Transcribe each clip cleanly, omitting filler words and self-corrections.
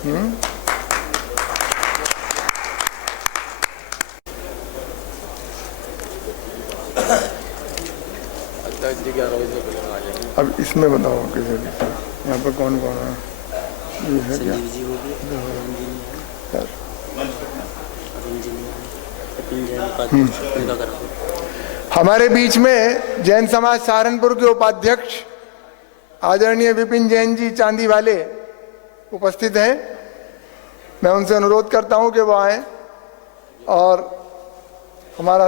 अब इसमें बताओ किसे यहाँ पर कौन कौन है? ये है क्या? हमारे बीच में जैन समाज सहारनपुर के उपाध्यक्ष आदरणीय विपिन जैन जी चांदी वाले उपस्थित हैं। मैं उनसे अनुरोध करता हूं कि वो आए और हमारा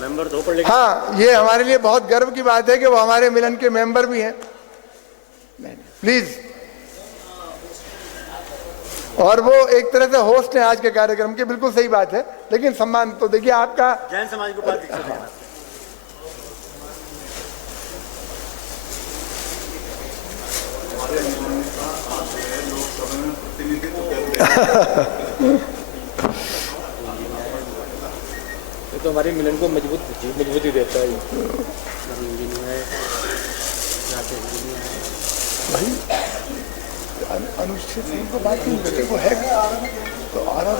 मेंबर दो पर हाँ, ये हमारे लिए बहुत गर्व की बात है कि वो हमारे मिलन के मेंबर भी हैं। प्लीज। और वो एक तरह से होस्ट हैं आज के कार्यक्रम के, बिल्कुल सही बात है, लेकिन सम्मान तो देखिए आपका जैन समाज को बात तो हमारे मिलन को मजबूती देता है भाई। अनुच्छेद को बात नहीं करते, वो है तो आ रहा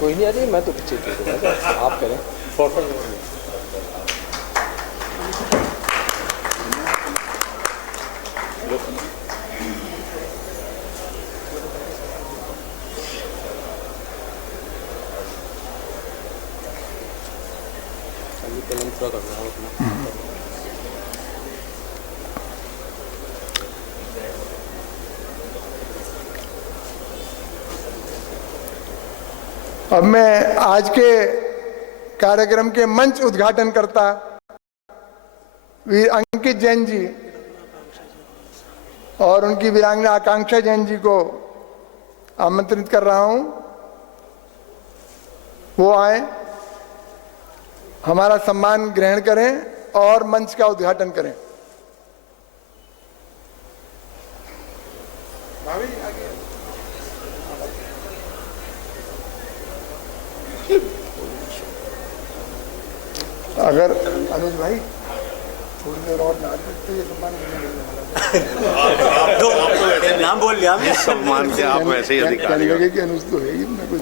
कोई नहीं। अरे मैं तो पीछे आप करें फोटो। अब मैं आज के कार्यक्रम के मंच उद्घाटन करता वीर अंकित जैन जी और उनकी वीरांगना आकांक्षा जैन जी को आमंत्रित कर रहा हूं। वो आए, हमारा सम्मान ग्रहण करें और मंच का उद्घाटन करें। अगर अनुज भाई थोड़ी देर और ना तो ये सम्मान नाम बोल लिया सम्मान के आप वैसे ही अधिकारी लगे कि अनुज तो है ही ना कुछ।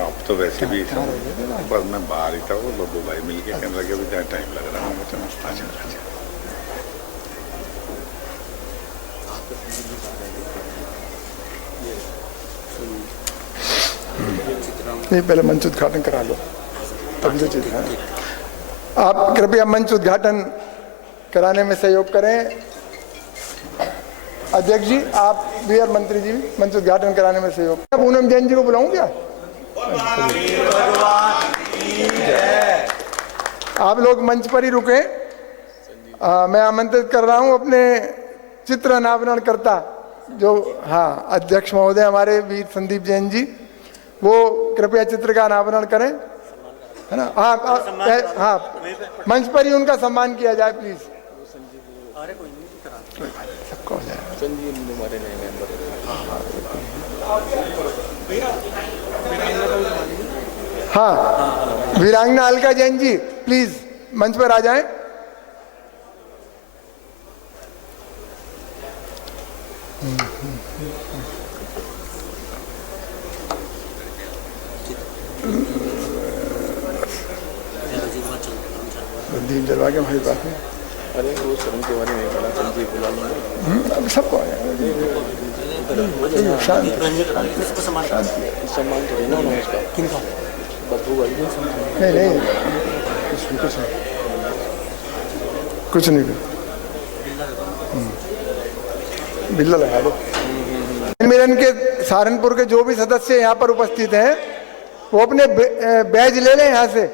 आप तो वैसे भी बस मैं बाहर ही था, वो लोगों भाई मिलके कहने लगे भी जहाँ टाइम लग रहा है मुझे नाश्ता चल रहा है। नहीं, पहले मंच उद्घाटन करा लो तब जो चीज है। आप कृपया मंच उद्घाटन कराने में सहयोग करें। अध्यक्ष जी आप भी और मंत्री जी भी मंच उद्घाटन कराने में सहयोग। पूनम जैन जी को बुलाऊं क्या? आप लोग मंच पर ही रुके। मैं आमंत्रित कर रहा हूं अपने चित्र अनावरण करता जो अध्यक्ष महोदय हमारे वीर संदीप जैन जी, वो कृपया चित्र का अनावरण करें, है ना। मंच पर ही उनका सम्मान किया जाए प्लीज। सबको हो जाए। वीरांगना अलका जैन जी प्लीज मंच पर आ जाएं। दीप जलवा के हमारे पास में। अरे वो शर्म के बारे में बोला संजीव बुला लेंगे। अब सबको आ जाएगा। शांति सम्मान थोड़ी ना होना उसका। किनका? बब्बू भाई नहीं कुछ नहीं बिल्ला लगा दो। मिलन के सहारनपुर के जो भी सदस्य यहाँ पर उपस्थित हैं वो अपने बैज ले लें यहाँ से।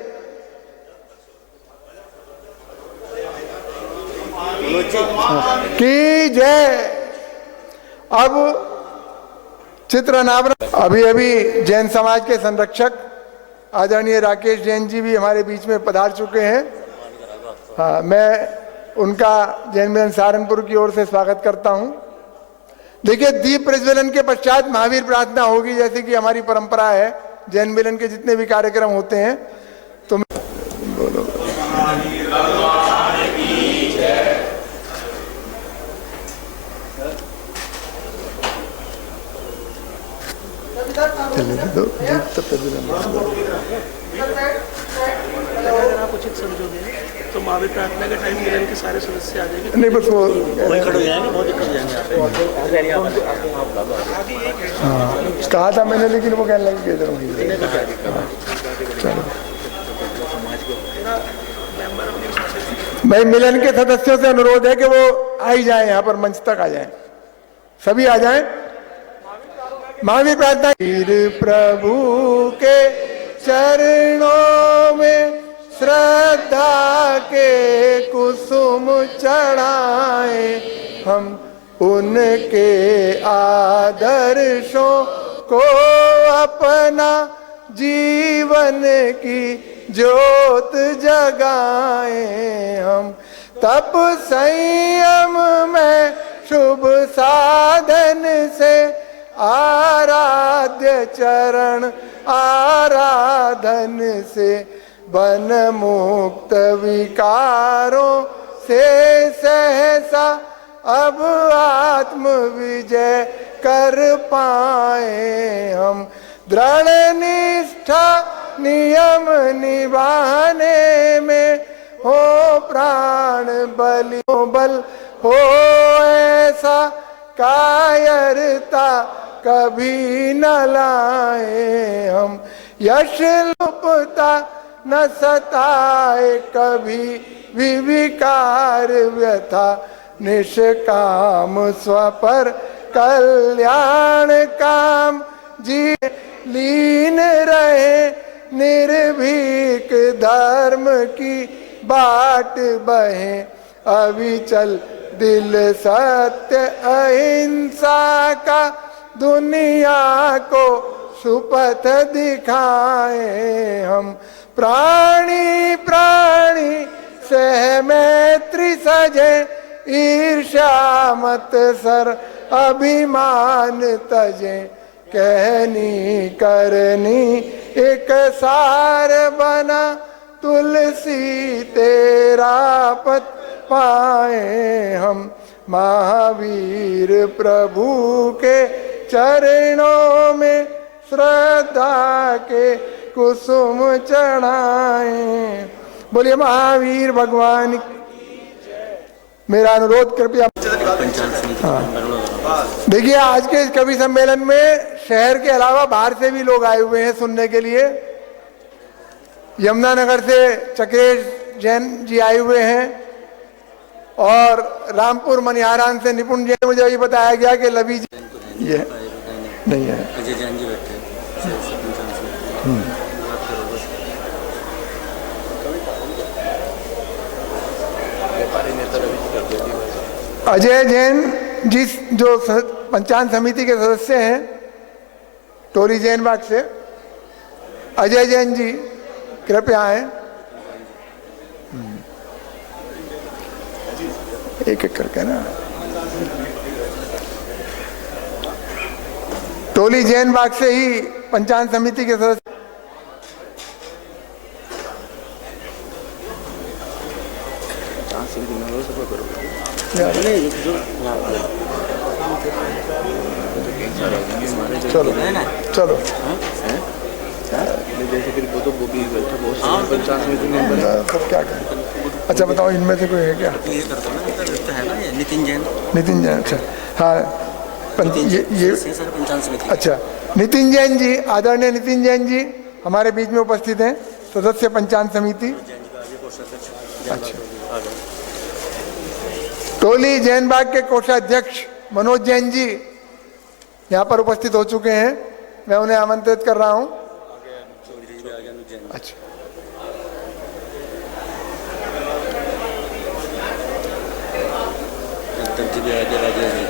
की जय। अब चित्र अनावरण। अभी जैन समाज के संरक्षक आदरणीय राकेश जैन जी भी हमारे बीच में पधार चुके हैं। मैं उनका जैन मिलन सहारनपुर की ओर से स्वागत करता हूं। देखिए, दीप प्रज्वलन के पश्चात महावीर प्रार्थना होगी, जैसे कि हमारी परंपरा है। जैन मिलन के जितने भी कार्यक्रम होते हैं, तो बोलो अगर आप उचित समझोगे तो महावीर प्रार्थना के टाइम मिलन के सारे सदस्य आ जाएंगे। नहीं, बस वो वही खड़े हो जाएंगे, बहुत दिक्कत हो जाएंगे यहाँ पे। कहा था मैंने, लेकिन वो कहने लगे कि इधर वहीं चलो भाई। मिलन के सदस्यों से अनुरोध है कि वो आ ही जाए, यहाँ पर मंच तक आ जाए, सभी आ जाएं। महावीर प्रार्थना। प्रभु के चरणों में श्रद्धा के कुसुम चढ़ाए, हम उनके आदर्शों को अपना जीवन की ज्योत जगाए, हम तप संयम में शुभ साधन से आराध्य चरण आराधन से बन मुक्त विकारों से सहसा अब आत्म विजय कर पाए, हम दृढ़ निष्ठा नियम निभाने में हो प्राण बलि बल हो ऐसा कायरता कभी न लाए, हम यश लुपता न सताए कभी भी विकार व्यथा, निष्काम स्वपर कल्याण काम जी लीन रहे, निर्भीक धर्म की बाट बहे, अविचल दिल सत्य अहिंसा का दुनिया को सुपथ दिखाए, हम प्राणी प्राणी सह मैत्री सजे, ईर्ष्या मत सर अभिमान तजे, कहनी करनी एक सार बना, तुलसी तेरा पद पाए, हम महावीर प्रभु के चरणों में श्रद्धा के कुसुम चढ़ाए। बोलिए महावीर भगवान। मेरा अनुरोध कृपया। देखिए, आज के इस कवि सम्मेलन में शहर के अलावा बाहर से भी लोग आए हुए हैं सुनने के लिए। यमुनानगर से चक्रेश जैन जी आए हुए हैं और रामपुर मनिहारान से निपुण जैन। मुझे ये बताया गया कि लवी जी ये नहीं है। अजय जैन जी बैठे अजय जैन जी जो पंचायत समिति के सदस्य हैं टोरी जैन बाग से, अजय जैन जी कृपया आए। एक एक करके ना। टोली जैन बाग से ही पंचायत समिति के सदस्य। चलो चलो जैसे फिर वो तो वो भी बैठा बहुत पंचायत समिति मेंबर सब क्या करें। अच्छा बताओ, इनमें से कोई है क्या? नितिन जैन। नितिन जैन, अच्छा हाँ ये पंचायत समिति। अच्छा, नितिन जैन जी, आदरणीय नितिन जैन जी हमारे बीच में उपस्थित हैं, सदस्य पंचायत समिति। अच्छा, टोली जैन बाग के कोषाध्यक्ष मनोज जैन जी यहाँ पर उपस्थित हो चुके हैं, मैं उन्हें आमंत्रित कर रहा हूँ। अच्छा, अध्यक्ष जी भी आगे राजेश जी,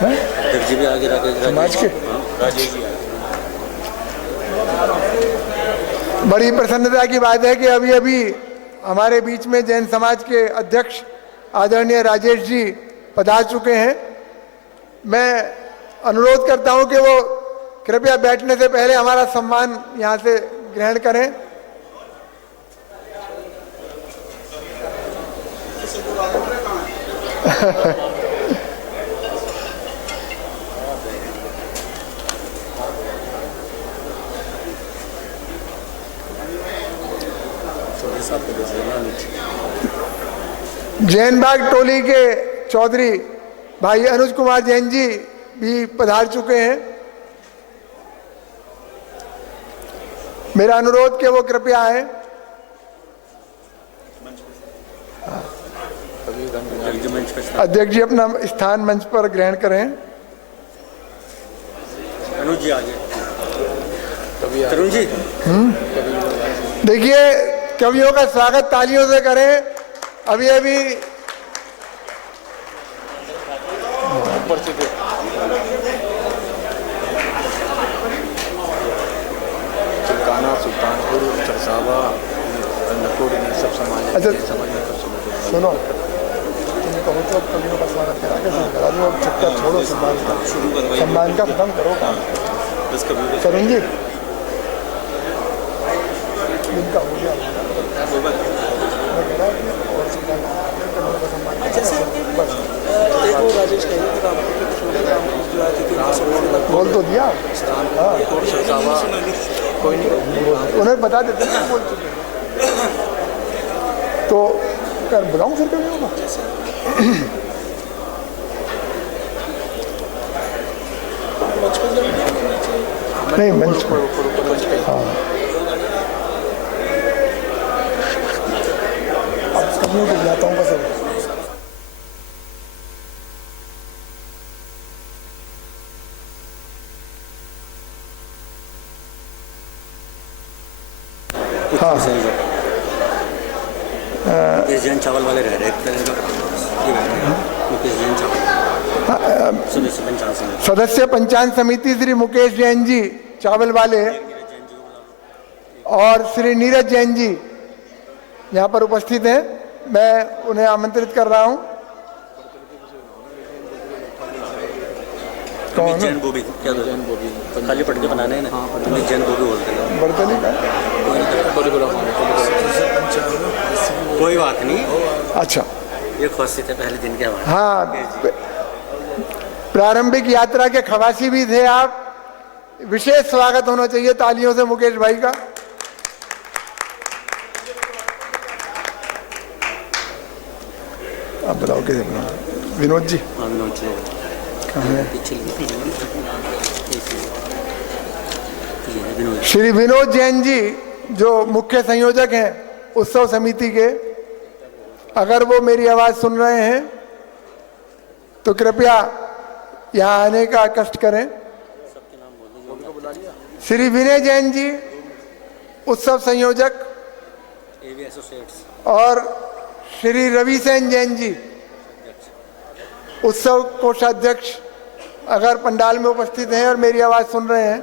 हैं? अध्यक्ष जी भी आगे राजेश समाज के राजेश जी। बड़ी प्रसन्नता की बात है कि अभी अभी हमारे बीच में जैन समाज के अध्यक्ष आदरणीय राजेश जी पधार चुके हैं। मैं अनुरोध करता हूं कि वो कृपया बैठने से पहले हमारा सम्मान यहाँ से ग्रहण करें। जैन बाग टोली के चौधरी भाई अनुज कुमार जैन जी भी पधार चुके हैं। मेरा अनुरोध कि वो कृपया आए। अध्यक्ष जी अपना स्थान मंच पर ग्रहण करें। अनुज जी आगे। तरुण जी देखिए, कवियों का स्वागत तालियों से करें। अभी अभी चिल्काना, सुल्तानपुर, सरसावा, नकोड़, ये सब समाज है। अच्छा, समाज में सुनो, तुम कहो तो कवियों का स्वागत करा के करा दो। अब चक्कर छोड़ो, सम्मान का खत्म करो काम। तरुण जी इनका हो गया। देखो राजेश कह रहे थे आपको कि छोटे काम जो आती थी बोल तो दिया। हाँ, कोई नहीं, उन्हें बता देते हैं, बोल चुके तो कर बुलाऊं फिर कभी होगा। नहीं मंच पर। हाँ, अब कमियों को बुलाता हूँ बस। हाँ, मुकेश जैन चावल वाले रह रहे मुकेश जैन चावल सदस्य पंचायत समिति श्री मुकेश जैन जी चावल वाले और श्री नीरज जैन जी यहाँ पर उपस्थित हैं। मैं उन्हें आमंत्रित कर रहा हूँ। कौन? जैन गोभी क्या दो? जैन गोभी खाली पटके बनाने हैं ना, जैन गोभी बोलते हैं। बर्तनी का कोई बात नहीं। अच्छा, ये खुशी थे पहले दिन के हमारे। हाँ, प्रारंभिक यात्रा के खवासी भी थे आप। विशेष स्वागत होना चाहिए तालियों से मुकेश भाई का। आप बताओ कैसे बनाओ? विनोद जी हाँ, विनोद जी कहाँ है? विनोद श्री विनोद जैन जी जो मुख्य संयोजक हैं उत्सव समिति के, अगर वो मेरी आवाज सुन रहे हैं तो कृपया यहाँ आने का कष्ट करें। श्री विनय जैन जी उत्सव संयोजक और श्री रवि सेन जैन जी उत्सव कोषाध्यक्ष अगर पंडाल में उपस्थित हैं और मेरी आवाज सुन रहे हैं।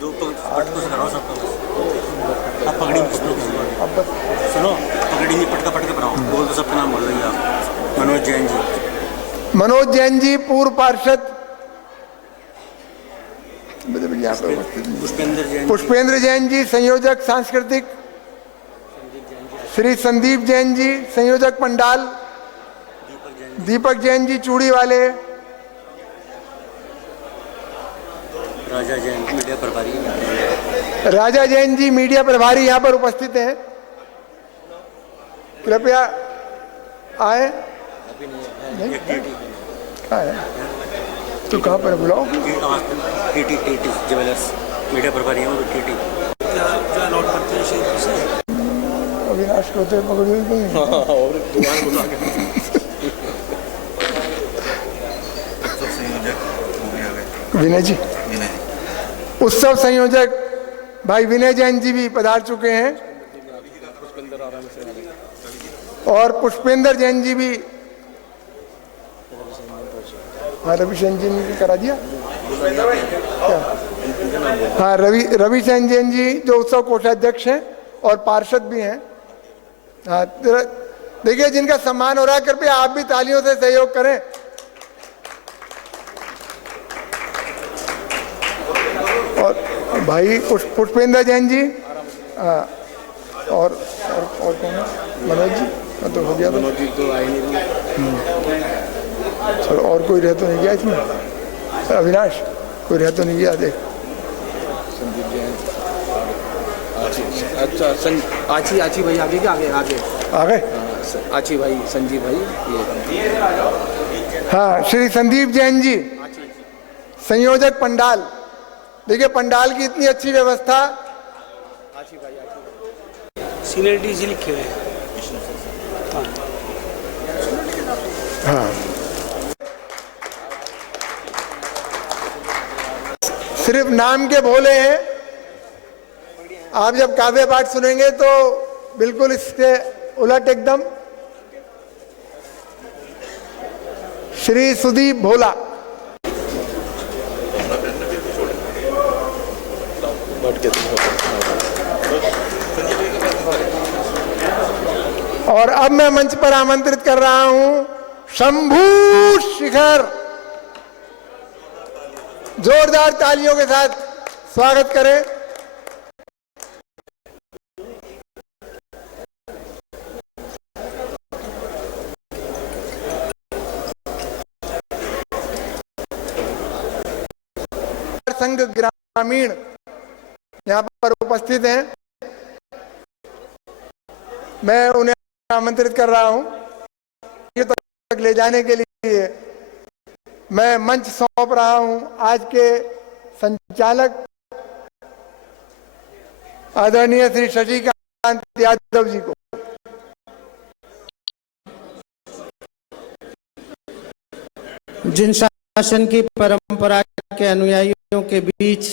दो पटकों से कराओ सबको। आप पगड़ी सुनो, पगड़ी में पटका पटका बनाओ। बोल तो सबका नाम बोल रही आप। मनोज जैन जी। मनोज जैन जी पूर्व पार्षद यहाँ पे उपस्थित हैं। पुष्पेंद्र जैन। पुष्पेंद्र जैन जी संयोजक सांस्कृतिक। श्री संदीप जैन जी संयोजक पंडाल। दीपक जैन जी चूड़ी वाले। राजा जैन मीडिया प्रभारी। राजा जैन जी मीडिया प्रभारी यहाँ पर उपस्थित हैं। कृपया आए। नहीं कहाँ है? तो कहाँ पर बुलाओ? टीटी ज्वेलर्स मीडिया प्रभारी हैं वो। टीटी क्या नोट करते हैं शेर से अविनाश को तो पकड़ी हुई नहीं। और दुकान बुला के विनय जी उत्सव संयोजक भाई विनय जैन जी भी पधार चुके हैं और पुष्पेंद्र जैन जी भी। हाँ, रवि सेन जैन जी करा दिया क्या? हाँ, रवि सेन जैन जी जो उत्सव कोषाध्यक्ष हैं और पार्षद भी हैं। हाँ, देखिए जिनका सम्मान हो रहा है कृपया आप भी तालियों से सहयोग करें। भाई पुष्पेंद्र जैन जी, और कौन है? मनोज जी, तो हो गया। मनोज जी तो आए नहीं। चलो, और कोई रह तो नहीं गया इसमें? अविनाश, कोई रह तो नहीं गया? देख, संदीप जैन, अच्छा, आची भाई आगे आ गए। आची भाई, संजीव भाई, ये। हाँ, श्री संदीप जैन जी, संयोजक पंडाल। देखिए पंडाल की इतनी अच्छी व्यवस्था। सीनियरिटी जी लिखे हुए हैं। हाँ, सिर्फ नाम के भोले हैं। आप जब काव्य पाठ सुनेंगे तो बिल्कुल इसके उलट एकदम। श्री सुदीप भोला, और अब मैं मंच पर आमंत्रित कर रहा हूं शंभू शिखर। जोरदार तालियों के साथ स्वागत करें। संघ ग्रामीण यहां पर उपस्थित हैं। मैं उन्हें आमंत्रित कर रहा हूं। ये तक ले जाने के लिए मैं मंच सौंप रहा हूं आज के संचालक आदरणीय श्री शशिकांत यादव जी को। जिन शासन की परंपरा के अनुयायियों के बीच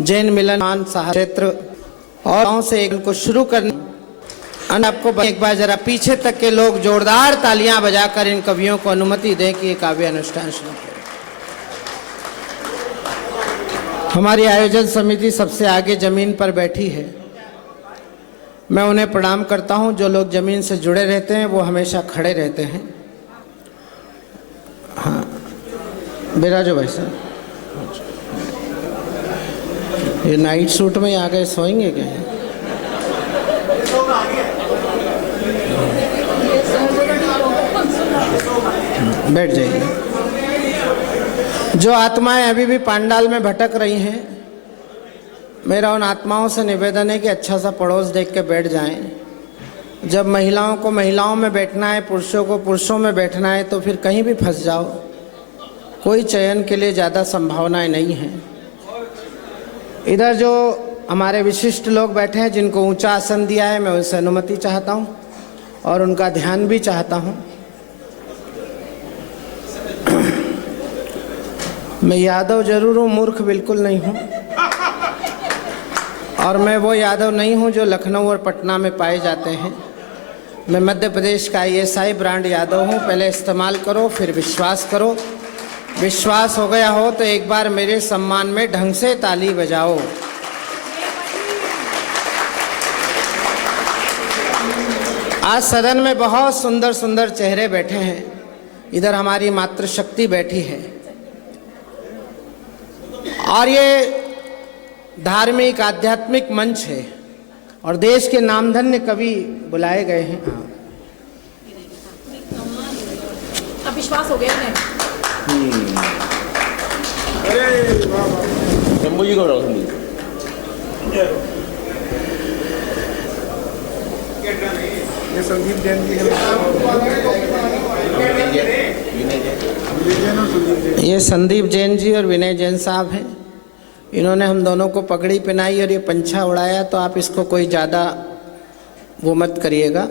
जैन मिलन क्षेत्र और गांव से इनको शुरू करने, आपको एक बार जरा पीछे तक के लोग जोरदार तालियां बजाकर इन कवियों को अनुमति दें कि ये काव्य अनुष्ठान शुरू करें। हमारी आयोजन समिति सबसे आगे जमीन पर बैठी है। मैं उन्हें प्रणाम करता हूं। जो लोग जमीन से जुड़े रहते हैं वो हमेशा खड़े रहते हैं। हाँ, बिराजो भाई साहब। ये नाइट सूट में आ गए, सोएंगे क्या? बैठ जाइए। जो आत्माएं अभी भी पंडाल में भटक रही हैं, मेरा उन आत्माओं से निवेदन है कि अच्छा सा पड़ोस देख के बैठ जाएं। जब महिलाओं को महिलाओं में बैठना है, पुरुषों को पुरुषों में बैठना है, तो फिर कहीं भी फंस जाओ। कोई चयन के लिए ज़्यादा संभावनाएं नहीं हैं। इधर जो हमारे विशिष्ट लोग बैठे हैं, जिनको ऊंचा आसन दिया है, मैं उनसे अनुमति चाहता हूं और उनका ध्यान भी चाहता हूं। मैं यादव जरूर हूं, मूर्ख बिल्कुल नहीं हूं। और मैं वो यादव नहीं हूं जो लखनऊ और पटना में पाए जाते हैं। मैं मध्य प्रदेश का ISI ब्रांड यादव हूं। पहले इस्तेमाल करो, फिर विश्वास करो। विश्वास हो गया हो तो एक बार मेरे सम्मान में ढंग से ताली बजाओ। आज सदन में बहुत सुंदर सुंदर चेहरे बैठे हैं। इधर हमारी मातृशक्ति बैठी है और ये धार्मिक आध्यात्मिक मंच है और देश के नामधन्य कवि बुलाए गए हैं। अब विश्वास हो गया है। शंभू जी को ये संदीप जैन जी, ये संदीप जैन जी और विनय जैन साहब हैं। इन्होंने हम दोनों को पगड़ी पहनाई और ये पंछा उड़ाया, तो आप इसको कोई ज़्यादा वो मत करिएगा।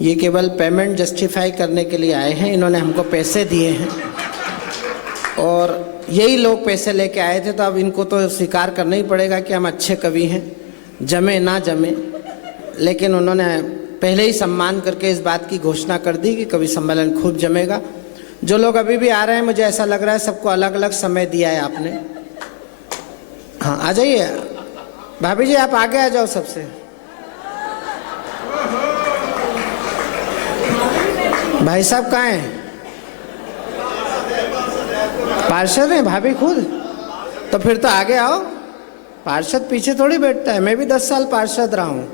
ये केवल पेमेंट जस्टिफाई करने के लिए आए हैं। इन्होंने हमको पैसे दिए हैं और यही लोग पैसे लेके आए थे, तो अब इनको तो स्वीकार करना ही पड़ेगा कि हम अच्छे कवि हैं, जमे ना जमे। लेकिन उन्होंने पहले ही सम्मान करके इस बात की घोषणा कर दी कि कवि सम्मेलन खूब जमेगा। जो लोग अभी भी आ रहे हैं, मुझे ऐसा लग रहा है सबको अलग अलग समय दिया है आपने। हाँ, आ जाइए भाभी जी, आप आगे आ जाओ सबसे। भाई साहब कहाँ हैं? पार्षद हैं भाभी खुद? तो फिर तो आगे आओ। पार्षद पीछे थोड़ी बैठता है, मैं भी 10 साल पार्षद रहा हूँ।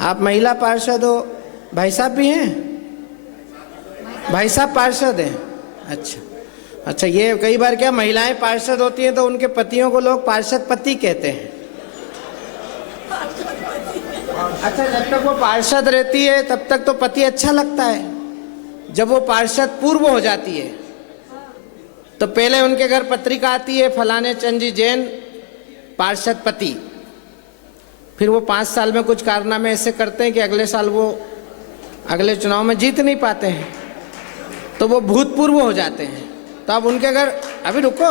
आप महिला पार्षद हो, भाई साहब भी हैं, भाई साहब पार्षद हैं। अच्छा, ये कई बार क्या महिलाएं पार्षद होती हैं तो उनके पतियों को लोग पार्षद पति कहते हैं। अच्छा, जब तक वो पार्षद रहती है तब तक तो पति अच्छा लगता है, जब वो पार्षद पूर्व हो जाती है तो पहले उनके घर पत्रिका आती है, फलाने चंद जी जैन पार्षद पति। फिर वो 5 साल में कुछ कारनामे ऐसे करते हैं कि अगले साल वो अगले चुनाव में जीत नहीं पाते हैं, तो वो भूतपूर्व हो जाते हैं। तो अब उनके घर, अभी रुको,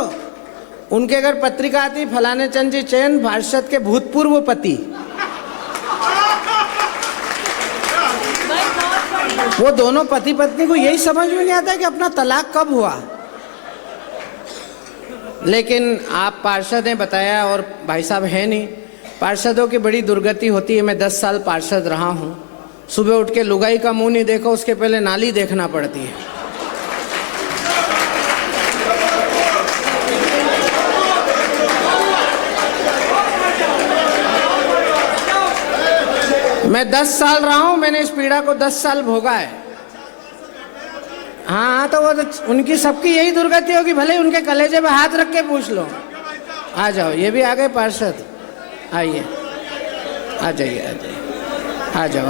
उनके घर पत्रिका आती, फलाने चंद जी जैन पार्षद के भूतपूर्व पति। वो दोनों पति पत्नी को यही समझ में नहीं आता कि अपना तलाक कब हुआ। लेकिन आप पार्षद हैं बताया, और भाई साहब हैं नहीं। पार्षदों की बड़ी दुर्गति होती है। मैं 10 साल पार्षद रहा हूँ। सुबह उठ के लुगाई का मुंह नहीं देखो, उसके पहले नाली देखना पड़ती है। मैं 10 साल रहा हूँ, मैंने इस पीड़ा को 10 साल भोगा है। हाँ, तो वो उनकी सबकी यही दुर्गति होगी, भले उनके कलेजे पे हाथ रख के पूछ लो। आ जाओ, ये भी आ गए पार्षद, आइए, आ जाइए, आ जाओ।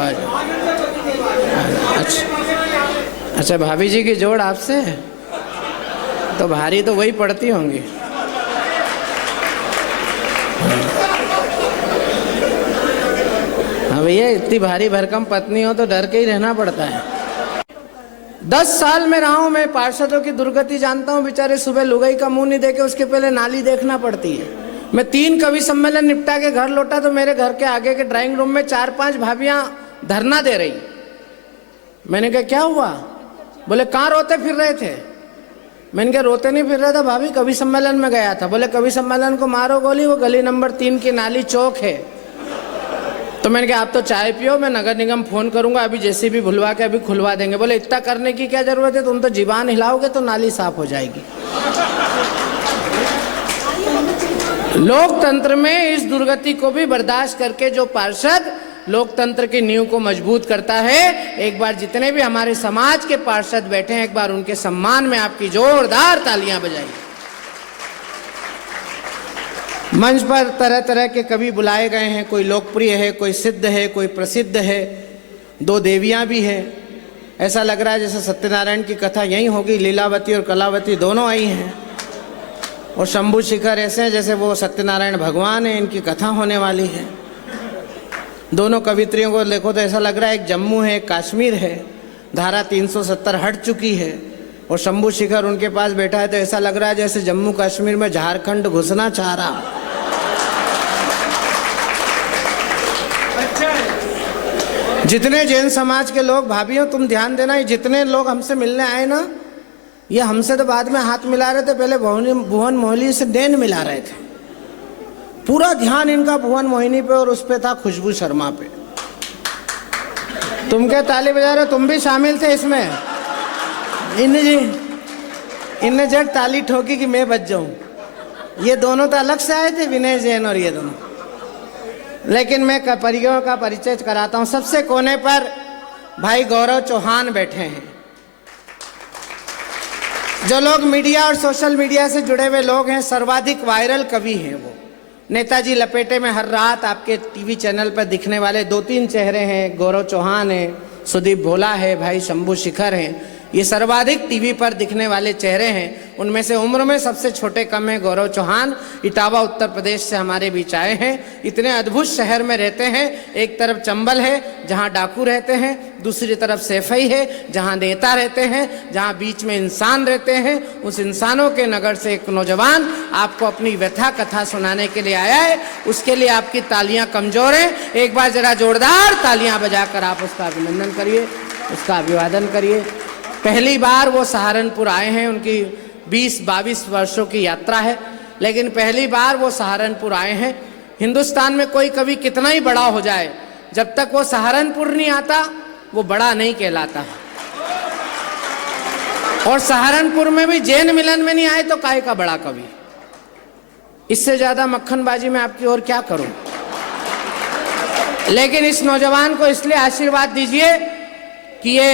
अच्छा, भाभी जी की जोड़ आपसे है तो भारी तो वही पड़ती होंगी। हाँ भैया, इतनी भारी भरकम पत्नी हो तो डर के ही रहना पड़ता है। 10 साल में रहा हूं मैं, पार्षदों की दुर्गति जानता हूं। बेचारे सुबह लुगाई का मुंह नहीं देके उसके पहले नाली देखना पड़ती है। मैं 3 कवि सम्मेलन निपटा के घर लौटा तो मेरे घर के आगे के ड्राइंग रूम में 4-5 भाभियां धरना दे रही। मैंने कहा क्या हुआ? बोले कहाँ रोते फिर रहे थे? मैंने कहा रोते नहीं फिर रहा था भाभी, कवि सम्मेलन में गया था। बोले कवि सम्मेलन को मारो गोली, वो गली नंबर 3 की नाली चौक है। तो मैंने कहा आप तो चाय पियो, मैं नगर निगम फोन करूंगा, अभी जैसे भी भुलवा के अभी खुलवा देंगे। बोले इतना करने की क्या जरूरत है, तुम तो जीवान हिलाओगे तो नाली साफ हो जाएगी। लोकतंत्र में इस दुर्गति को भी बर्दाश्त करके जो पार्षद लोकतंत्र की नींव को मजबूत करता है, एक बार जितने भी हमारे समाज के पार्षद बैठे हैं, एक बार उनके सम्मान में आपकी जोरदार तालियां बजाइए। मंच पर तरह तरह के कवि बुलाए गए हैं, कोई लोकप्रिय है, कोई सिद्ध है, कोई प्रसिद्ध है, 2 देवियां भी हैं। ऐसा लग रहा है जैसे सत्यनारायण की कथा यहीं होगी, लीलावती और कलावती दोनों आई हैं। और शंभू शिखर ऐसे हैं जैसे वो सत्यनारायण भगवान है, इनकी कथा होने वाली है। दोनों कवित्रियों को देखो तो ऐसा लग रहा है एक जम्मू है, एक कश्मीर है। धारा 370 हट चुकी है और शंभू शिखर उनके पास बैठा है तो ऐसा लग रहा है जैसे जम्मू कश्मीर में झारखंड घुसना चाह रहा। जितने जैन समाज के लोग, भाभियों तुम ध्यान देना, ये जितने लोग हमसे मिलने आए ना, ये हमसे तो बाद में हाथ मिला रहे थे, पहले भुवन मोहिनी से देन मिला रहे थे। पूरा ध्यान इनका भुवन मोहिनी पे और उस पे था खुशबू शर्मा पे। तुम क्या ताली बजा रहे हो? तुम भी शामिल थे इसमें। इनने जब ताली ठोकी कि मैं बच जाऊं। ये दोनों तो अलग से आए थे, विनय जैन और ये दोनों। लेकिन मैं परियों का परिचय कराता हूं। सबसे कोने पर भाई गौरव चौहान बैठे हैं। जो लोग मीडिया और सोशल मीडिया से जुड़े हुए लोग हैं, सर्वाधिक वायरल कवि हैं वो। नेताजी लपेटे में हर रात आपके टीवी चैनल पर दिखने वाले 2-3 चेहरे हैं। गौरव चौहान है, सुदीप भोला है, भाई शंभू शिखर हैं। ये सर्वाधिक टीवी पर दिखने वाले चेहरे हैं। उनमें से उम्र में सबसे छोटे कम है गौरव चौहान। इटावा उत्तर प्रदेश से हमारे बीच आए हैं। इतने अद्भुत शहर में रहते हैं। एक तरफ चंबल है जहां डाकू रहते हैं, दूसरी तरफ सैफई है जहां नेता रहते हैं, जहां बीच में इंसान रहते हैं। उस इंसानों के नगर से एक नौजवान आपको अपनी व्यथा कथा सुनाने के लिए आया है। उसके लिए आपकी तालियां कमजोर हैं। एक बार जरा जोरदार तालियां बजाकर आप उसका अभिनंदन करिए, उसका अभिवादन करिए। पहली बार वो सहारनपुर आए हैं। उनकी 20-22 वर्षों की यात्रा है, लेकिन पहली बार वो सहारनपुर आए हैं। हिंदुस्तान में कोई कवि कितना ही बड़ा हो जाए, जब तक वो सहारनपुर नहीं आता वो बड़ा नहीं कहलाता। और सहारनपुर में भी जैन मिलन में नहीं आए तो काहे का बड़ा कवि। इससे ज़्यादा मक्खनबाजी मैं आपकी और क्या करूं। लेकिन इस नौजवान को इसलिए आशीर्वाद दीजिए कि ये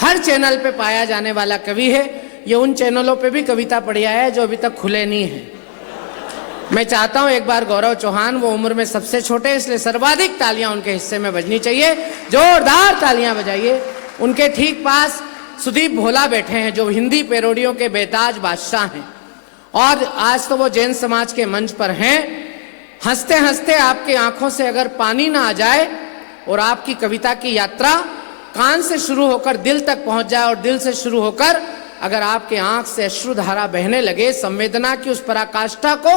हर चैनल पे पाया जाने वाला कवि है। ये उन चैनलों पे भी कविता पढ़ी आया है जो अभी तक खुले नहीं हैं। मैं चाहता हूं एक बार गौरव चौहान, वो उम्र में सबसे छोटे इसलिए सर्वाधिक तालियां उनके हिस्से में बजनी चाहिए, जोरदार तालियां बजाइए। उनके ठीक पास सुदीप भोला बैठे हैं जो हिंदी पैरोडियों के बेताज बादशाह हैं और आज तो वो जैन समाज के मंच पर हैं। हंसते हंसते आपकी आंखों से अगर पानी ना आ जाए और आपकी कविता की यात्रा कान से शुरू होकर दिल तक पहुंच जाए और दिल से शुरू होकर अगर आपके आंख से अश्रुधारा बहने लगे, संवेदना की उस पराकाष्ठा को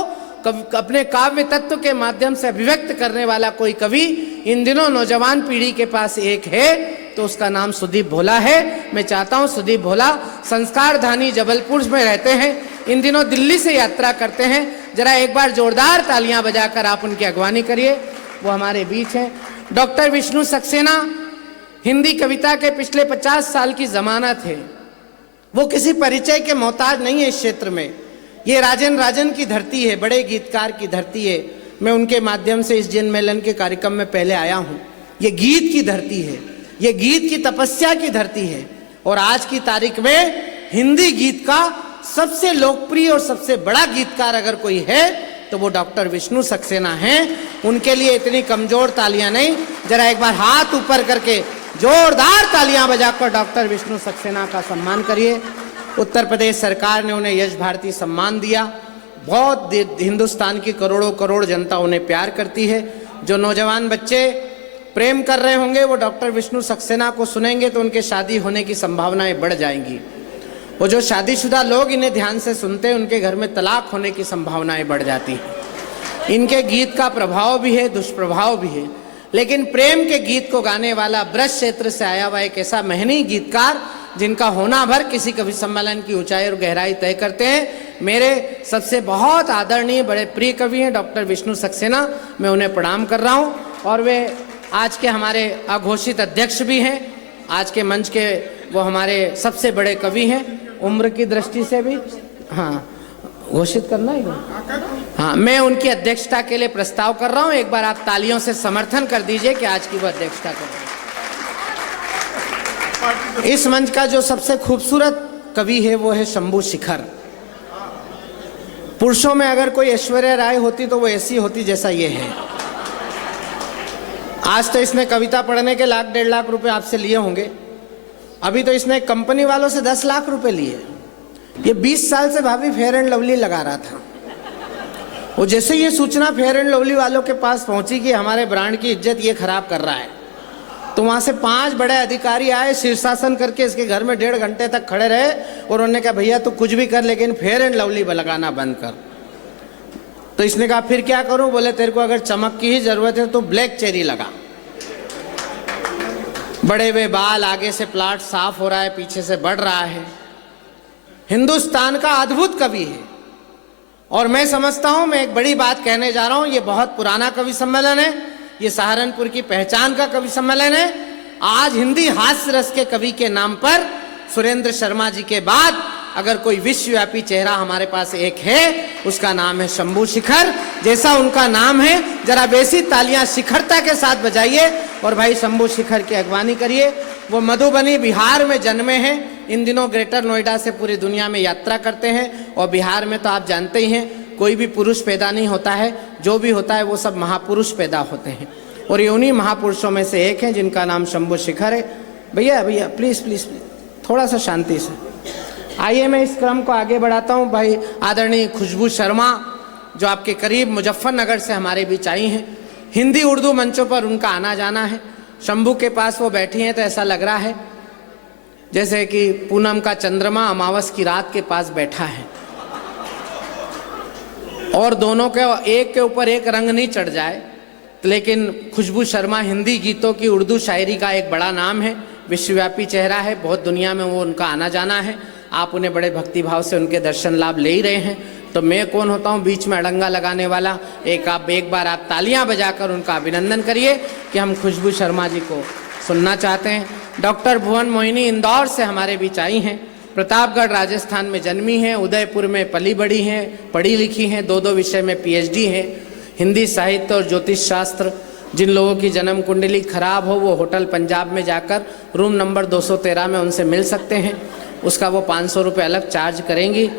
अपने काव्य तत्व के माध्यम से अभिव्यक्त करने वाला कोई कवि इन दिनों नौजवान पीढ़ी के पास एक है तो उसका नाम सुदीप भोला है। मैं चाहता हूं सुदीप भोला संस्कार धानी जबलपुर में रहते हैं, इन दिनों दिल्ली से यात्रा करते हैं। जरा एक बार जोरदार तालियां बजाकर आप उनकी अगवानी करिए। वो हमारे बीच हैं। डॉक्टर विष्णु सक्सेना हिंदी कविता के पिछले 50 साल की जमानत है। वो किसी परिचय के मोहताज नहीं है इस क्षेत्र में। ये राजन की धरती है, बड़े गीतकार की धरती है। मैं उनके माध्यम से इस जैन मेलन के कार्यक्रम में पहले आया हूँ। ये गीत की धरती है, ये गीत की तपस्या की धरती है और आज की तारीख में हिंदी गीत का सबसे लोकप्रिय और सबसे बड़ा गीतकार अगर कोई है तो वो डॉक्टर विष्णु सक्सेना हैं। उनके लिए इतनी कमजोर तालियां नहीं, जरा एक बार हाथ ऊपर करके जोरदार तालियां बजाकर डॉक्टर विष्णु सक्सेना का सम्मान करिए। उत्तर प्रदेश सरकार ने उन्हें यश भारती सम्मान दिया। बहुत हिंदुस्तान की करोड़ों करोड़ जनता उन्हें प्यार करती है। जो नौजवान बच्चे प्रेम कर रहे होंगे वो डॉक्टर विष्णु सक्सेना को सुनेंगे तो उनके शादी होने की संभावनाएं बढ़ जाएंगी। वो जो शादीशुदा लोग इन्हें ध्यान से सुनते हैं उनके घर में तलाक होने की संभावनाएं बढ़ जाती हैं। इनके गीत का प्रभाव भी है, दुष्प्रभाव भी है। लेकिन प्रेम के गीत को गाने वाला ब्रज क्षेत्र से आया हुआ एक ऐसा महनीय गीतकार जिनका होना भर किसी कवि सम्मेलन की ऊंचाई और गहराई तय करते हैं। मेरे सबसे बहुत आदरणीय बड़े प्रिय कवि हैं डॉक्टर विष्णु सक्सेना। मैं उन्हें प्रणाम कर रहा हूं और वे आज के हमारे अघोषित अध्यक्ष भी हैं। आज के मंच के वो हमारे सबसे बड़े कवि हैं, उम्र की दृष्टि से भी। हाँ, घोषित करना है। हाँ, मैं उनकी अध्यक्षता के लिए प्रस्ताव कर रहा हूं। एक बार आप तालियों से समर्थन कर दीजिए कि आज की वो अध्यक्षता कर रहे हैं। इस मंच का जो सबसे खूबसूरत कवि है वो है शंभू शिखर। पुरुषों में अगर कोई ऐश्वर्या राय होती तो वो ऐसी होती जैसा ये है। आज तो इसने कविता पढ़ने के 1.5 लाख रुपए आपसे लिए होंगे। अभी तो इसने कंपनी वालों से 10 लाख रुपए लिए। ये 20 साल से भाभी फेयर एंड लवली लगा रहा था। वो जैसे ये सूचना फेयर एंड लवली वालों के पास पहुंची कि हमारे ब्रांड की इज्जत ये खराब कर रहा है, तो वहां से 5 बड़े अधिकारी आए, शीर्षासन करके इसके घर में 1.5 घंटे तक खड़े रहे और उन्होंने कहा भैया तू कुछ भी कर लेकिन फेयर एंड लवली लगाना बंद कर। तो इसने कहा फिर क्या करूं? बोले तेरे को अगर चमक की ही जरूरत है तो ब्लैक चेरी लगा। बड़े हुए बाल, आगे से प्लाट साफ हो रहा है, पीछे से बढ़ रहा है। हिंदुस्तान का अद्भुत कवि है और मैं समझता हूं, मैं एक बड़ी बात कहने जा रहा हूं। ये बहुत पुराना कवि सम्मेलन है, ये सहारनपुर की पहचान का कवि सम्मेलन है। आज हिंदी हास्य रस के कवि के नाम पर सुरेंद्र शर्मा जी के बाद अगर कोई विश्वव्यापी चेहरा हमारे पास एक है, उसका नाम है शंभू शिखर। जैसा उनका नाम है, जरा वैसी तालियां शिखरता के साथ बजाइए और भाई शंभू शिखर की अगवानी करिए। वो मधुबनी बिहार में जन्मे हैं। इन दिनों ग्रेटर नोएडा से पूरी दुनिया में यात्रा करते हैं और बिहार में तो आप जानते ही हैं कोई भी पुरुष पैदा नहीं होता है, जो भी होता है वो सब महापुरुष पैदा होते हैं और ये उन्हीं महापुरुषों में से एक हैं जिनका नाम शंभू शिखर है। भैया भैया प्लीज़ प्लीज़ थोड़ा सा शांति से आइए। मैं इस क्रम को आगे बढ़ाता हूँ। भाई आदरणीय खुशबू शर्मा जो आपके करीब मुजफ्फरनगर से हमारे बीच आई हैं। हिंदी उर्दू मंचों पर उनका आना जाना है। शंभू के पास वो बैठी हैं तो ऐसा लग रहा है जैसे कि पूनम का चंद्रमा अमावस की रात के पास बैठा है और दोनों के एक के ऊपर एक रंग नहीं चढ़ जाए। लेकिन खुशबू शर्मा हिंदी गीतों की उर्दू शायरी का एक बड़ा नाम है, विश्वव्यापी चेहरा है, बहुत दुनिया में वो उनका आना जाना है। आप उन्हें बड़े भक्तिभाव से उनके दर्शन लाभ ले ही रहे हैं, तो मैं कौन होता हूँ बीच में अड़ंगा लगाने वाला। एक बार आप तालियां बजाकर उनका अभिनंदन करिए कि हम खुशबू शर्मा जी को सुनना चाहते हैं। डॉक्टर भुवन मोहिनी इंदौर से हमारे बीच आई हैं प्रतापगढ़ राजस्थान में जन्मी हैं, उदयपुर में पली बड़ी हैं, पढ़ी लिखी हैं, 2 विषय में PhD हैं, हिंदी साहित्य और ज्योतिष शास्त्र। जिन लोगों की जन्म कुंडली खराब हो वो होटल पंजाब में जाकर रूम नंबर 213 में उनसे मिल सकते हैं। उसका वो 500 रुपये अलग चार्ज करेंगी,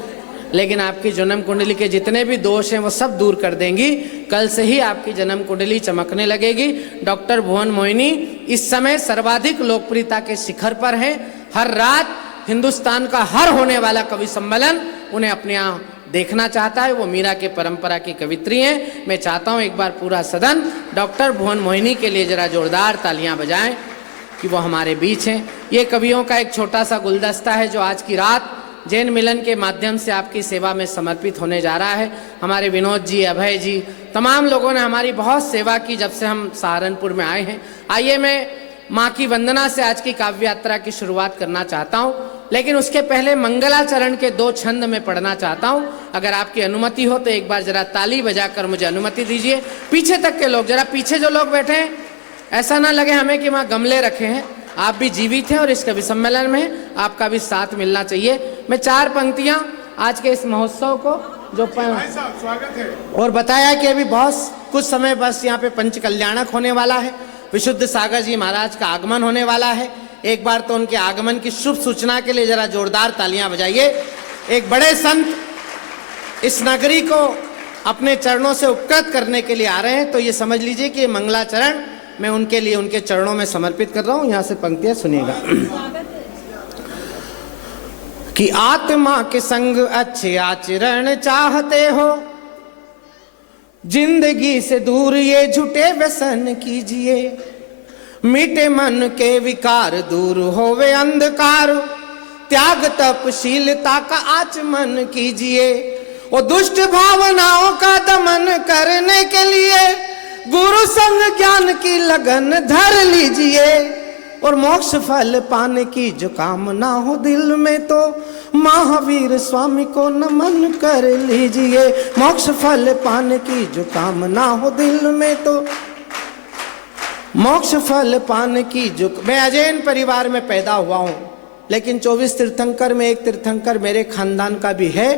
लेकिन आपकी जन्म कुंडली के जितने भी दोष हैं वो सब दूर कर देंगी। कल से ही आपकी जन्म कुंडली चमकने लगेगी। डॉक्टर भुवन मोहिनी इस समय सर्वाधिक लोकप्रियता के शिखर पर हैं। हर रात हिंदुस्तान का हर होने वाला कवि सम्मेलन उन्हें अपने यहाँ देखना चाहता है। वो मीरा के परंपरा की कवित्री हैं। मैं चाहता हूँ एक बार पूरा सदन डॉक्टर भुवन मोहिनी के लिए जरा जोरदार तालियां बजाएं कि वो हमारे बीच हैं। ये कवियों का एक छोटा सा गुलदस्ता है जो आज की रात जैन मिलन के माध्यम से आपकी सेवा में समर्पित होने जा रहा है। हमारे विनोद जी, अभय जी, तमाम लोगों ने हमारी बहुत सेवा की जब से हम सहारनपुर में आए हैं। आइए मैं माँ की वंदना से आज की काव्य यात्रा की शुरुआत करना चाहता हूँ, लेकिन उसके पहले मंगलाचरण के 2 छंद में पढ़ना चाहता हूँ। अगर आपकी अनुमति हो तो एक बार जरा ताली बजाकर मुझे अनुमति दीजिए। पीछे तक के लोग, जरा पीछे जो लोग बैठे हैं, ऐसा ना लगे हमें कि वहाँ गमले रखे हैं। आप भी जीवित हैं और इस कवि सम्मेलन में आपका भी साथ मिलना चाहिए। मैं 4 पंक्तियां आज के इस महोत्सव को जो स्वागत है और बताया कि अभी बहुत कुछ समय बस यहाँ पे पंच कल्याणक होने वाला है। विशुद्ध सागर जी महाराज का आगमन होने वाला है। एक बार तो उनके आगमन की शुभ सूचना के लिए जरा जोरदार तालियां बजाइए। एक बड़े संत इस नगरी को अपने चरणों से उपकृत करने के लिए आ रहे हैं, तो ये समझ लीजिए कि मंगलाचरण मैं उनके लिए उनके चरणों में समर्पित कर रहा हूं। यहां से पंक्तियां सुनिएगा कि आत्मा के संग अच्छे आचरण चाहते हो, जिंदगी से दूर ये झूठे व्यसन कीजिए, मीठे मन के विकार दूर होवे अंधकार, त्याग तपशीलता का आचमन कीजिए, और दुष्ट भावनाओं का दमन करने के लिए गुरु संग ज्ञान की लगन धर लीजिए, और मोक्ष फल पाने की जो कामना हो दिल में तो महावीर स्वामी को नमन कर लीजिए। मोक्ष फल पाने की जो कामना हो दिल में तो मोक्ष फल पाने की जो। मैं अजैन परिवार में पैदा हुआ हूं, लेकिन 24 तीर्थंकर में एक तीर्थंकर मेरे खानदान का भी है।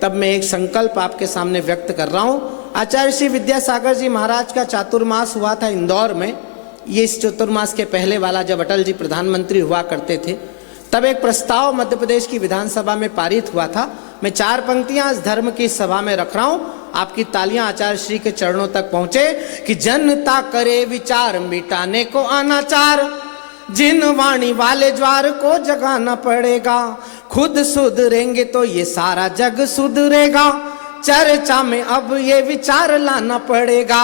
तब मैं एक संकल्प आपके सामने व्यक्त कर रहा हूं। आचार्य श्री विद्यासागर जी महाराज का चातुर्मास हुआ था इंदौर में। ये इस चतुर्मास के पहले वाला, जब अटल जी प्रधानमंत्री हुआ करते थे, तब एक प्रस्ताव मध्य प्रदेश की विधानसभा में पारित हुआ था। मैं 4 पंक्तियां इस धर्म की सभा में रख रहा हूं। आपकी तालियां आचार्य श्री के चरणों तक पहुंचे कि जनता करे विचार मिटाने को अनाचार, जिन वाणी वाले ज्वार को जगाना पड़ेगा, खुद सुधरेंगे तो ये सारा जग सुधरेगा, चर्चा में अब ये विचार लाना पड़ेगा,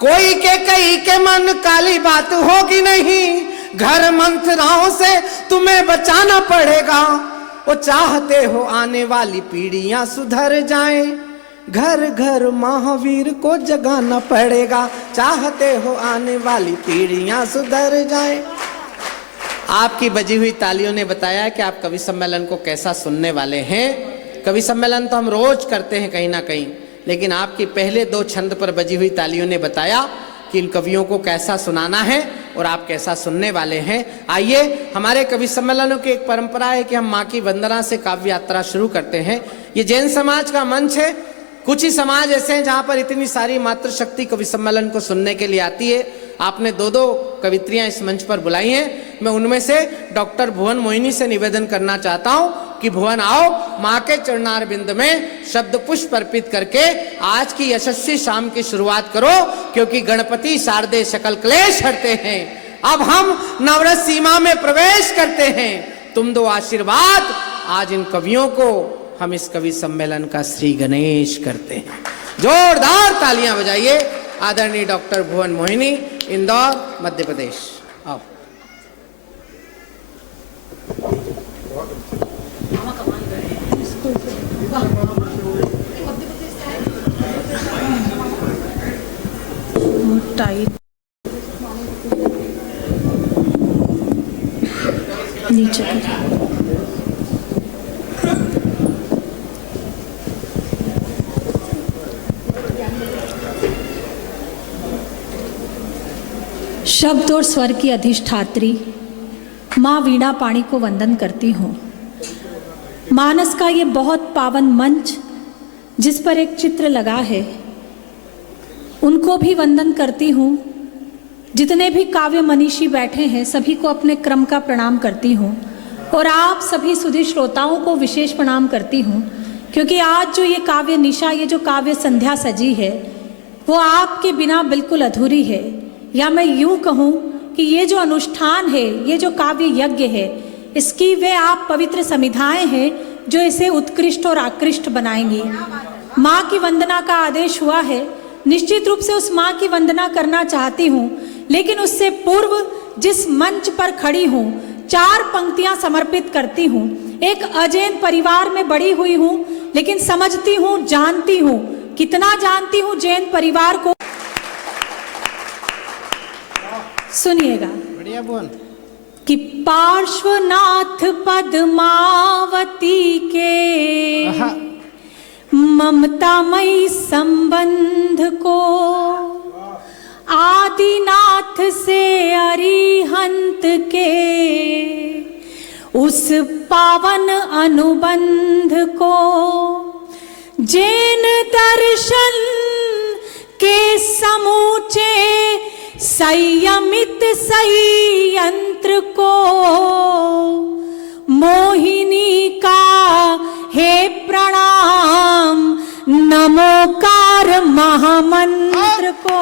कोई के कई के मन काली बात होगी नहीं, घर मंथराओं से तुम्हें बचाना पड़ेगा, वो चाहते हो आने वाली पीढ़ियां सुधर जाएं, घर घर महावीर को जगाना पड़ेगा, चाहते हो आने वाली पीढ़ियां सुधर जाएं। आपकी बजी हुई तालियों ने बताया कि आप कवि सम्मेलन को कैसा सुनने वाले हैं। कवि सम्मेलन तो हम रोज करते हैं कहीं ना कहीं, लेकिन आपकी पहले 2 छंद पर बजी हुई तालियों ने बताया कि इन कवियों को कैसा सुनाना है और आप कैसा सुनने वाले हैं। आइए, हमारे कवि सम्मेलनों की एक परंपरा है कि हम माँ की वंदना से काव्य यात्रा शुरू करते हैं। ये जैन समाज का मंच है। कुछ ही समाज ऐसे हैं जहाँ पर इतनी सारी मातृशक्ति कवि सम्मेलन को सुनने के लिए आती है। आपने 2 कवित्रियां इस मंच पर बुलाई हैं। मैं उनमें से डॉक्टर भुवन मोहिनी से निवेदन करना चाहता हूं कि भुवन आओ, माँ के चरणार बिंद में शब्द पुष्प अर्पित करके आज की यशस्वी शाम की शुरुआत करो, क्योंकि गणपति शारदे सकल क्लेश हरते हैं। अब हम नवरस सीमा में प्रवेश करते हैं। तुम दो आशीर्वाद। आज इन कवियों को हम इस कवि सम्मेलन का श्री गणेश करते हैं। जोरदार तालियां बजाइए। आदरणीय डॉक्टर भुवन मोहिनी, इंदौर, मध्य प्रदेश। आओ। टाइट नीचे शब्द और स्वर की अधिष्ठात्री माँ वीणा पाणी को वंदन करती हूँ। मानस का ये बहुत पावन मंच जिस पर एक चित्र लगा है, उनको भी वंदन करती हूँ। जितने भी काव्य मनीषी बैठे हैं सभी को अपने क्रम का प्रणाम करती हूँ और आप सभी सुधी श्रोताओं को विशेष प्रणाम करती हूँ, क्योंकि आज जो ये काव्य निशा, ये जो काव्य संध्या सजी है वो आपके बिना बिल्कुल अधूरी है। या मैं यूँ कहूँ कि ये जो अनुष्ठान है, ये जो काव्य यज्ञ है, इसकी वे आप पवित्र समिधाएं हैं जो इसे उत्कृष्ट और आकृष्ट बनाएंगी। माँ की वंदना का आदेश हुआ है, निश्चित रूप से उस माँ की वंदना करना चाहती हूँ, लेकिन उससे पूर्व जिस मंच पर खड़ी हूँ 4 पंक्तियां समर्पित करती हूँ। एक अजैन परिवार में बड़ी हुई हूँ, लेकिन समझती हूँ, जानती हूँ, कितना जानती हूँ जैन परिवार को। सुनिएगा, बढ़िया बोल। कि पार्श्वनाथ पद्मावती के ममतामयी संबंध को आदिनाथ से अरिहंत के उस पावन अनुबंध को जैन दर्शन के समूचे संयमित संयंत्र को मोहिनी का हे प्रणाम नमोकार महामंत्र को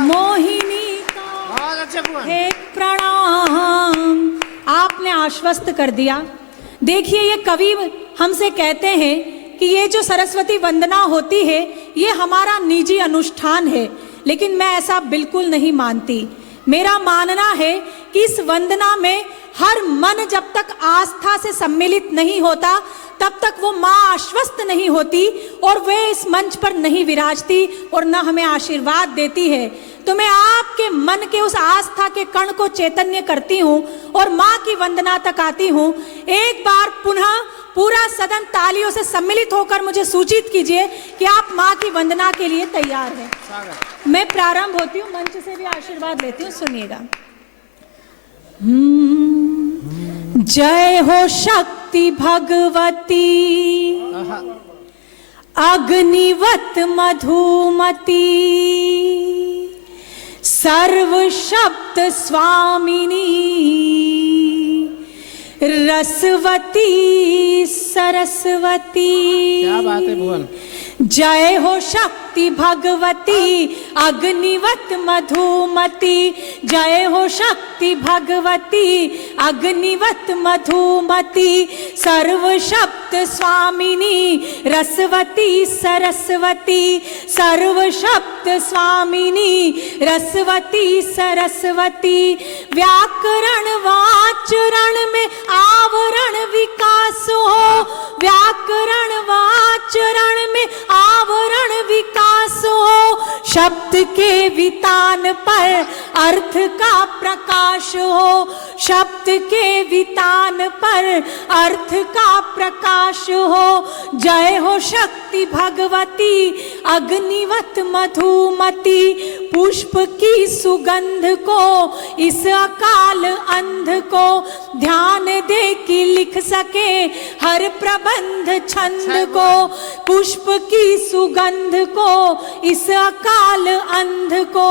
मोहिनी का हे प्रणाम। आपने आश्वस्त कर दिया। देखिए, ये कवि हमसे कहते हैं कि ये जो सरस्वती वंदना होती है ये हमारा निजी अनुष्ठान है, लेकिन मैं ऐसा बिल्कुल नहीं मानती। मेरा मानना है कि इस वंदना में हर मन जब तक आस्था से सम्मिलित नहीं होता तब तक वो माँ आश्वस्त नहीं होती और वे इस मंच पर नहीं विराजती और न हमें आशीर्वाद देती है। तो मैं आपके मन के उस आस्था के कण को चैतन्य करती हूँ और माँ की वंदना तक आती हूँ। एक बार पुनः पूरा सदन तालियों से सम्मिलित होकर मुझे सूचित कीजिए कि आप माँ की वंदना के लिए तैयार हैं। मैं प्रारंभ होती हूँ, मंच से भी आशीर्वाद लेती हूँ। सुनिएगा। जय हो शक्ति भगवती अग्निवत मधुमती सर्व शब्द स्वामिनी रसवती सरस्वती। क्या बात है भुवन। जय हो शक्ति भगवती अग्निवत मधुमती, जय हो शक्ति भगवती अग्निवत मधुमती सर्व शब्द स्वामिनी रसवती सरस्वती सर्व शब्द स्वामिनी रसवती सरस्वती। व्याकरण वाचरण में आवरण विकास हो, व्याकरण वाचरण में आवरण विकास हो, शब्द के वितान पर अर्थ का प्रकाश हो, शब्द के वितान पर अर्थ का प्रकाश हो। जय हो शक्ति भगवती अग्निवत मधुमती पुष्प की सुगंध को इस अकाल अंध को ध्यान दे कि लिख सके हर प्रबंध छंद को। पुष्प की सुगंध को इस अकाल अंध को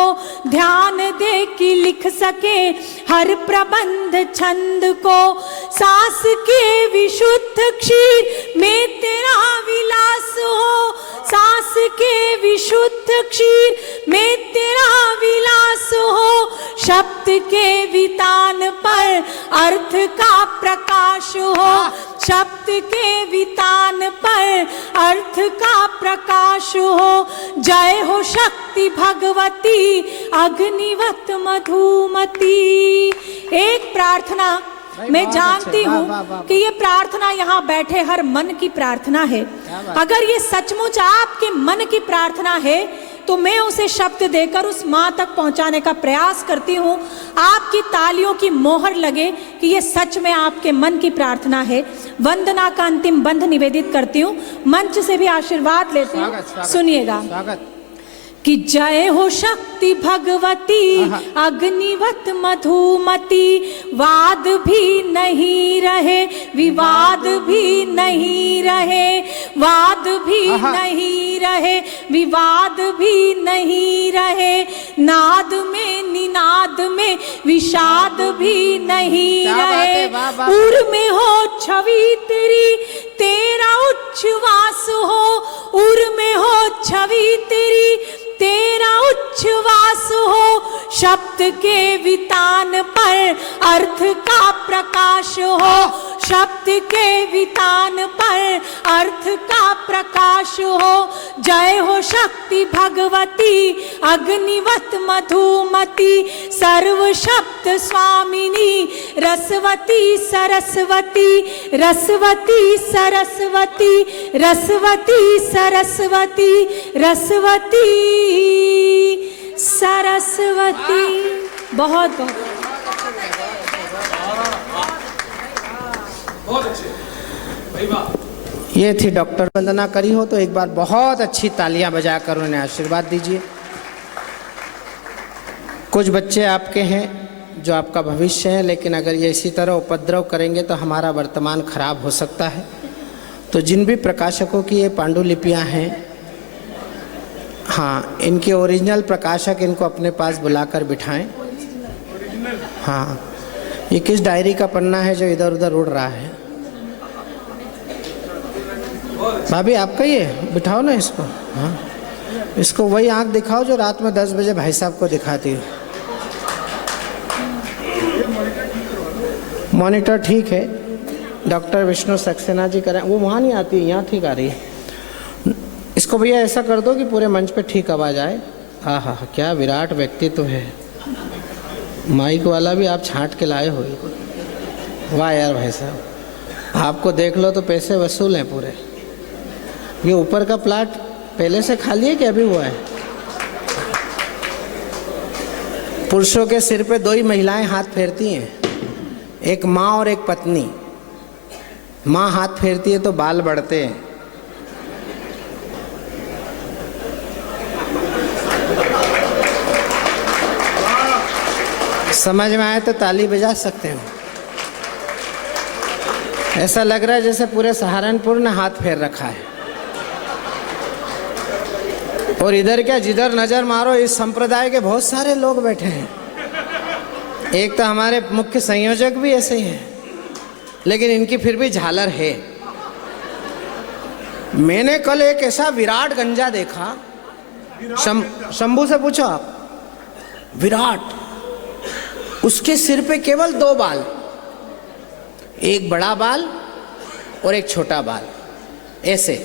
ध्यान दे कि लिख सके हर प्रबंध छंद को। सांस के विशुद्ध क्षीर में तेरा विलास हो, सांस के विशुद्ध क्षीर में तेरा विलास हो। शब्द के वितान पर अर्थ का प्रकाश हो, शब्द के वितान पर अर्थ का प्रकाश हो। जय हो शक्ति भगवती अग्निवत मधुमती। एक प्रार्थना मैं जानती हूँ कि ये प्रार्थना यहाँ बैठे हर मन की प्रार्थना है। अगर ये सचमुच आपके मन की प्रार्थना है तो मैं उसे शब्द देकर उस माँ तक पहुँचाने का प्रयास करती हूँ। आपकी तालियों की मोहर लगे कि ये सच में आपके मन की प्रार्थना है। वंदना का अंतिम बंध निवेदित करती हूँ, मंच से भी आशीर्वाद लेती हूँ। सुनिएगा। कि जय हो शक्ति भगवती अग्निवत मधुमती, वाद भी नहीं रहे विवाद भी नहीं रहे, वाद भी नहीं रहे विवाद भी नहीं रहे, नाद में निनाद में विषाद भी नहीं रहे, उर में हो छवि तेरी तेरा उच्छ्वास हो, उर में हो छवि तेरी तेरा उच्छ्वास हो, शब्द के वितान पर अर्थ का प्रकाश हो, शब्द के वितान पर अर्थ का प्रकाश हो, जय हो शक्ति भगवती अग्निवत मधुमती, सर्व शब्द स्वामिनी रसवती सरस्वती, रसवती सरस्वती, रसवती सरस्वती, रसवती सरस्वती। बहुत बहुत ये थी डॉक्टर। वंदना करी हो तो एक बार बहुत अच्छी तालियां बजाकर उन्हें आशीर्वाद दीजिए। कुछ बच्चे आपके हैं जो आपका भविष्य है, लेकिन अगर ये इसी तरह उपद्रव करेंगे तो हमारा वर्तमान खराब हो सकता है। तो जिन भी प्रकाशकों की ये पांडुलिपियां हैं, हाँ, इनके ओरिजिनल प्रकाशक इनको अपने पास बुलाकर बिठाएं। हाँ, ये किस डायरी का पन्ना है जो इधर उधर उड़ रहा है? भाभी आपका ही है, बिठाओ ना इसको। हाँ, इसको वही आंख दिखाओ जो रात में 10 बजे भाई साहब को दिखाती है। मॉनिटर ठीक है, डॉक्टर विष्णु सक्सेना जी करें। वो वहाँ नहीं आती है, यहाँ ठीक आ रही है। इसको भैया ऐसा कर दो कि पूरे मंच पे ठीक आवाज़ आए। हाँ हाँ, क्या विराट व्यक्तित्व है। माइक वाला भी आप छांट के लाए हो। वाह यार भाई साहब, आपको देख लो तो पैसे वसूल हैं पूरे। ये ऊपर का प्लाट पहले से खाली है कि अभी हुआ है? पुरुषों के सिर पे 2 ही महिलाएं हाथ फेरती हैं, एक माँ और एक पत्नी। माँ हाथ फेरती है तो बाल बढ़ते हैं, समझ में आए तो ताली बजा सकते हो। ऐसा लग रहा है जैसे पूरे सहारनपुर ने हाथ फेर रखा है। और इधर क्या, जिधर नजर मारो इस संप्रदाय के बहुत सारे लोग बैठे हैं। एक तो हमारे मुख्य संयोजक भी ऐसे ही हैं, लेकिन इनकी फिर भी झालर है। मैंने कल एक ऐसा विराट गंजा देखा, शंभू से पूछो आप, विराट, उसके सिर पे केवल 2 बाल, एक बड़ा बाल और एक छोटा बाल, ऐसे।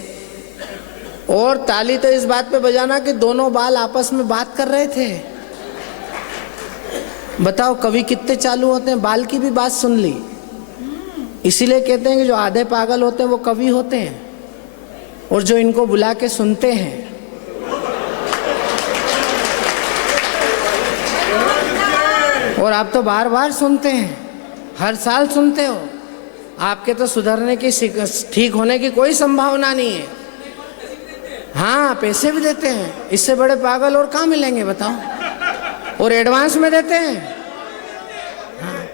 और ताली तो इस बात पे बजाना कि दोनों बाल आपस में बात कर रहे थे। बताओ कवि कितने चालू होते हैं, बाल की भी बात सुन ली। इसीलिए कहते हैं कि जो आधे पागल होते हैं वो कवि होते हैं, और जो इनको बुला के सुनते हैं। और आप तो बार बार सुनते हैं, हर साल सुनते हो। आपके तो सुधरने की, ठीक होने की कोई संभावना नहीं है। हाँ, पैसे भी देते हैं, इससे बड़े पागल और कहाँ मिलेंगे बताओ, और एडवांस में देते हैं। हाँ।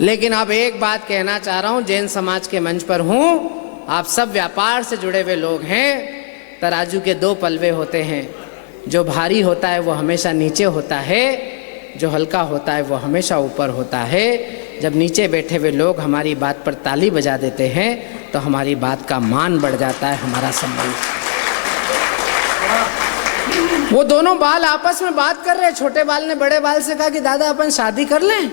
लेकिन अब एक बात कहना चाह रहा हूँ, जैन समाज के मंच पर हूँ, आप सब व्यापार से जुड़े हुए लोग हैं। तराजू के 2 पलवे होते हैं, जो भारी होता है वो हमेशा नीचे होता है, जो हल्का होता है वो हमेशा ऊपर होता है। जब नीचे बैठे हुए लोग हमारी बात पर ताली बजा देते हैं तो हमारी बात का मान बढ़ जाता है, हमारा सम्मान। वो दोनों बाल आपस में बात कर रहे हैं। छोटे बाल ने बड़े बाल से कहा कि दादा अपन शादी कर लें।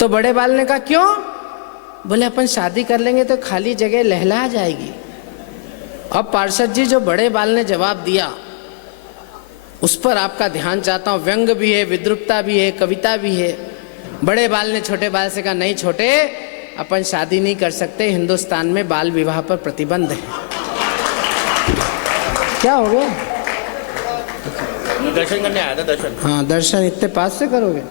तो बड़े बाल ने कहा क्यों? बोले अपन शादी कर लेंगे तो खाली जगह लहला जाएगी। अब पार्षद जी, जो बड़े बाल ने जवाब दिया उस पर आपका ध्यान चाहता हूँ। व्यंग भी है, विद्रुपता भी है, कविता भी है। बड़े बाल ने छोटे बाल से कहा नहीं छोटे, अपन शादी नहीं कर सकते, हिंदुस्तान में बाल विवाह पर प्रतिबंध है। क्या हो गया? दर्शन करने आया था, दर्शन। हाँ, दर्शन इतने पास से करोगे?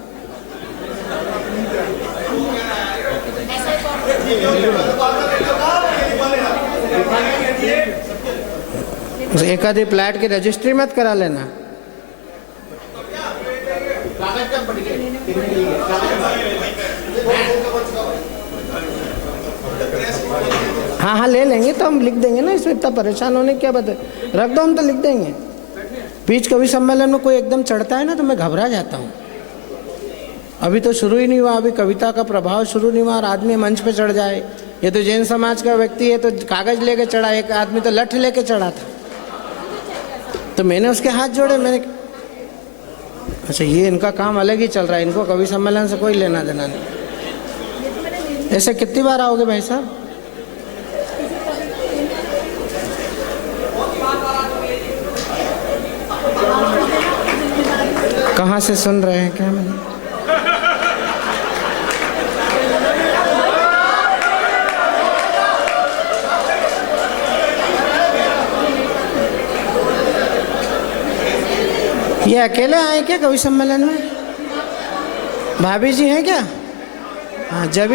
उस एक आधी फ्लैट की रजिस्ट्री मत करा लेना। हाँ हाँ ले लेंगे, तो हम लिख देंगे ना, इसमें इतना परेशान होने की क्या बात है, रख दो, हम तो लिख देंगे। बीच कवि सम्मेलन में कोई एकदम चढ़ता है ना तो मैं घबरा जाता हूँ। अभी तो शुरू ही नहीं हुआ, अभी कविता का प्रभाव शुरू नहीं हुआ और आदमी मंच पे चढ़ जाए। ये तो जैन समाज का व्यक्ति है तो कागज लेके चढ़ा, एक आदमी तो लठ लेके चढ़ा था, तो मैंने उसके हाथ जोड़े, मैंने अच्छा ये इनका काम अलग ही चल रहा है, इनको कवि सम्मेलन से कोई लेना देना नहीं। ऐसे कितनी बार आओगे भाई साहब? कहाँ से सुन रहे हैं क्या? मैंने ये अकेले आए क्या कवि सम्मेलन में? भाभी जी हैं क्या? हाँ, जब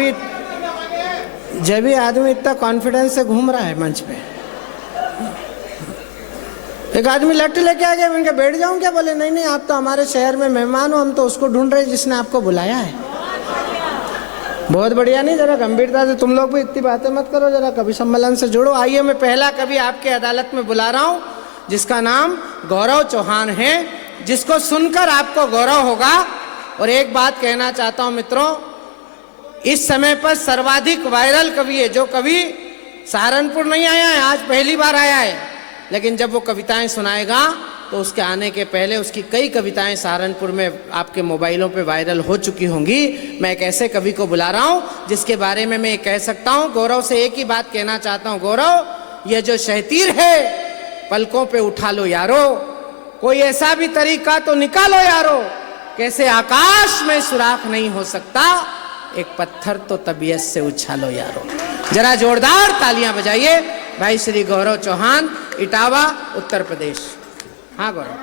भी आदमी इतना कॉन्फिडेंस से घूम रहा है मंच पे। एक आदमी लट्टू लेके आ गया, मैंने कहा बैठ जाऊं क्या? बोले नहीं नहीं, आप तो हमारे शहर में मेहमान हो, हम तो उसको ढूंढ रहे हैं जिसने आपको बुलाया है। बहुत बढ़िया। नहीं, जरा गंभीरता से तुम लोग भी इतनी बातें मत करो, जरा कवि सम्मेलन से जुड़ो। आइए, मैं पहला कवि आपके अदालत में बुला रहा हूं, जिसका नाम गौरव चौहान है, जिसको सुनकर आपको गौरव होगा। और एक बात कहना चाहता हूं मित्रों, इस समय पर सर्वाधिक वायरल कवि है, जो कवि सहारनपुर नहीं आया है, आज पहली बार आया है, लेकिन जब वो कविताएं सुनाएगा तो उसके आने के पहले उसकी कई कविताएं सहारनपुर में आपके मोबाइलों पे वायरल हो चुकी होंगी। मैं एक ऐसे कवि को बुला रहा हूं जिसके बारे में मैं कह सकता हूं, गौरव से एक ही बात कहना चाहता हूं, गौरव ये जो शहतीर है पलकों पे उठा लो यारो, कोई ऐसा भी तरीका तो निकालो यारो, कैसे आकाश में सुराख नहीं हो सकता, एक पत्थर तो तबीयत से उछालो यारो। जरा जोरदार तालियां बजाइए भाई श्री गौरव चौहान, इटावा, उत्तर प्रदेश। हाँ गौरव।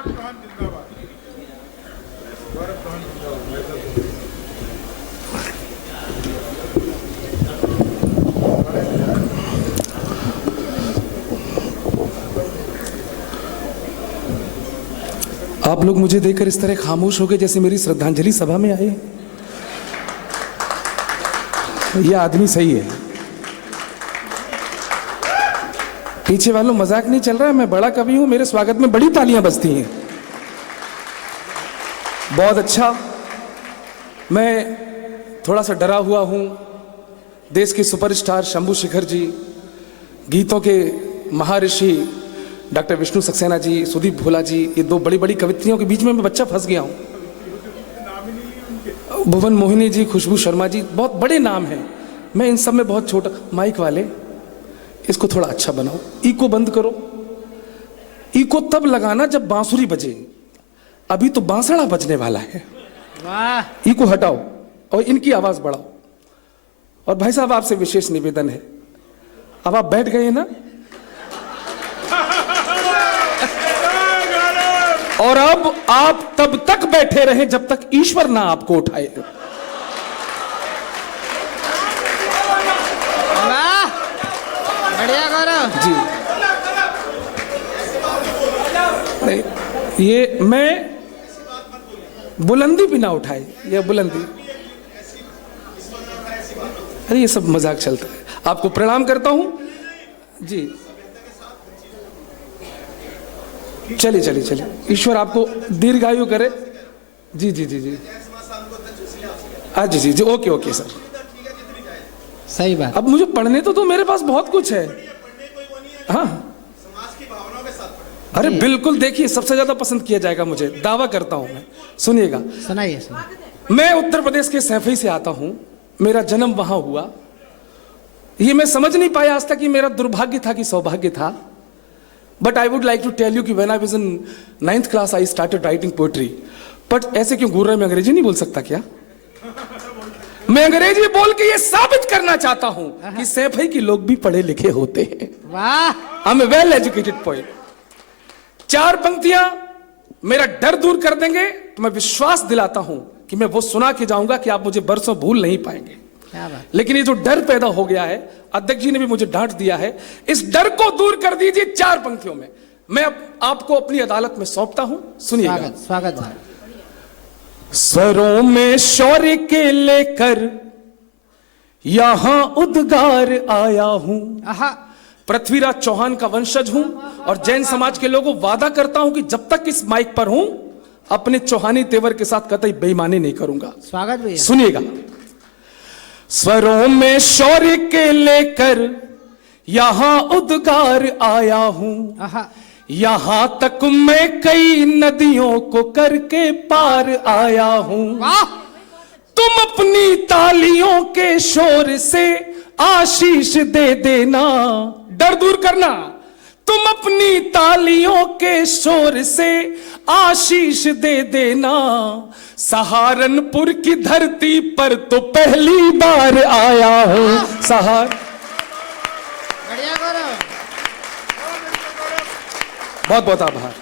आप लोग मुझे देखकर इस तरह खामोश हो गए जैसे मेरी श्रद्धांजलि सभा में आए। ये आदमी सही है। पीछे वालों मजाक नहीं चल रहा है, मैं बड़ा कवि हूं, मेरे स्वागत में बड़ी तालियां बजती हैं। बहुत अच्छा। मैं थोड़ा सा डरा हुआ हूं। देश के सुपरस्टार शंभू शेखर जी, गीतों के महर्षि डॉक्टर विष्णु सक्सेना जी, सुदीप भोला जी, ये दो बड़ी बड़ी कवित्रियों के बीच में मैं बच्चा फंस गया हूं। भुवन मोहिनी जी, खुशबू शर्मा जी, बहुत बड़े नाम हैं। मैं इन सब में बहुत छोटा। माइक वाले इसको थोड़ा अच्छा बनाओ, इको बंद करो। इको तब लगाना जब बांसुरी बजे, अभी तो बांसड़ा बजने वाला है। वाह। इको हटाओ और इनकी आवाज बढ़ाओ। और भाई साहब आपसे विशेष निवेदन है, अब आप बैठ गए ना, और अब आप तब तक बैठे रहे जब तक ईश्वर ना आपको उठाए। वाह, बढ़िया गौरव जी। नहीं, ये मैं बुलंदी भी ना उठाए, ये बुलंदी, अरे ये सब मजाक चलता है। आपको प्रणाम करता हूं जी। चलिए चलिए चलिए, ईश्वर आपको दीर्घायु करे। जी जी जी जी, जी जी जी, ओके ओके सर, सही बात। अब मुझे पढ़ने तो मेरे पास बहुत कुछ है। हाँ, अरे बिल्कुल, देखिए सबसे ज्यादा पसंद किया जाएगा मुझे, दावा करता हूं मैं। सुनिएगा, सुनाइए। मैं उत्तर प्रदेश के सैफई से आता हूं, मेरा जन्म वहां हुआ। ये मैं समझ नहीं पाया आज तक कि मेरा दुर्भाग्य था कि सौभाग्य था। But I would like to tell you कि when I was in 9th class I started writing poetry. But ऐसे क्यों घूर रहे, मैं अंग्रेजी नहीं बोल सकता क्या? मैं अंग्रेजी बोल के ये साबित करना चाहता हूं कि सैफई के लोग भी पढ़े लिखे होते हैं। वाह, I am a well educated poet. 4 पंक्तियां मेरा डर दूर कर देंगे तो मैं विश्वास दिलाता हूं कि मैं वो सुना के जाऊंगा कि आप मुझे बरसों भूल नहीं पाएंगे। क्या बात। लेकिन ये जो डर पैदा हो गया है, अध्यक्ष जी ने भी मुझे डांट दिया है, इस डर को दूर कर दीजिए 4 पंक्तियों में। मैं अब आपको अपनी अदालत में सौंपता हूं, सुनिएगा। स्वागत स्वागत है। स्वरों में शौर्य के लेकर यहां उद्गार आया हूं। आहा, पृथ्वीराज चौहान का वंशज हूं और जैन समाज के लोगों वादा करता हूं कि जब तक इस माइक पर हूं अपने चौहानी तेवर के साथ कतई बेईमानी नहीं करूंगा। स्वागत भैया। सुनिएगा। स्वरों में शौर्य के लेकर यहां उद्गार आया हूं। आहा, यहां तक मैं कई नदियों को करके पार आया हूं। वाह, तुम अपनी तालियों के शोर से आशीष दे देना, डर दूर करना। तुम अपनी तालियों के शोर से आशीष दे देना। सहारनपुर की धरती पर तो पहली बार आया हूं। बढ़िया करो। बहुत बहुत आभार।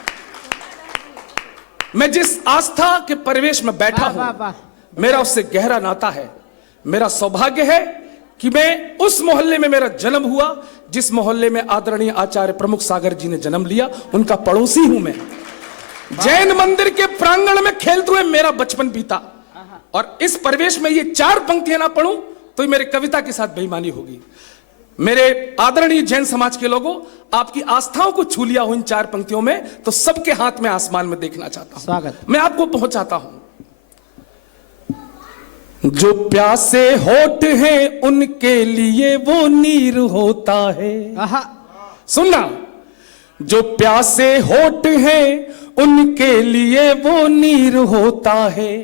मैं जिस आस्था के परिवेश में बैठा वाह, वाह, हूं, वाह। मेरा उससे गहरा नाता है। मेरा सौभाग्य है कि मैं उस मोहल्ले में मेरा जन्म हुआ जिस मोहल्ले में आदरणीय आचार्य प्रमुख सागर जी ने जन्म लिया, उनका पड़ोसी हूं मैं। जैन मंदिर के प्रांगण में खेलते हुए मेरा बचपन बीता और इस परिवेश में ये 4 पंक्तियां ना पढ़ूं तो मेरे कविता के साथ बेईमानी होगी। मेरे आदरणीय जैन समाज के लोगों, आपकी आस्थाओं को छू लिया हो इन 4 पंक्तियों में तो सबके हाथ में आसमान में देखना चाहता हूं। स्वागत। मैं आपको पहुंचाता हूं। जो प्यासे होठ हैं उनके लिए वो नीर होता है। आहा, सुनना। जो प्यासे होठ हैं उनके लिए वो नीर होता है।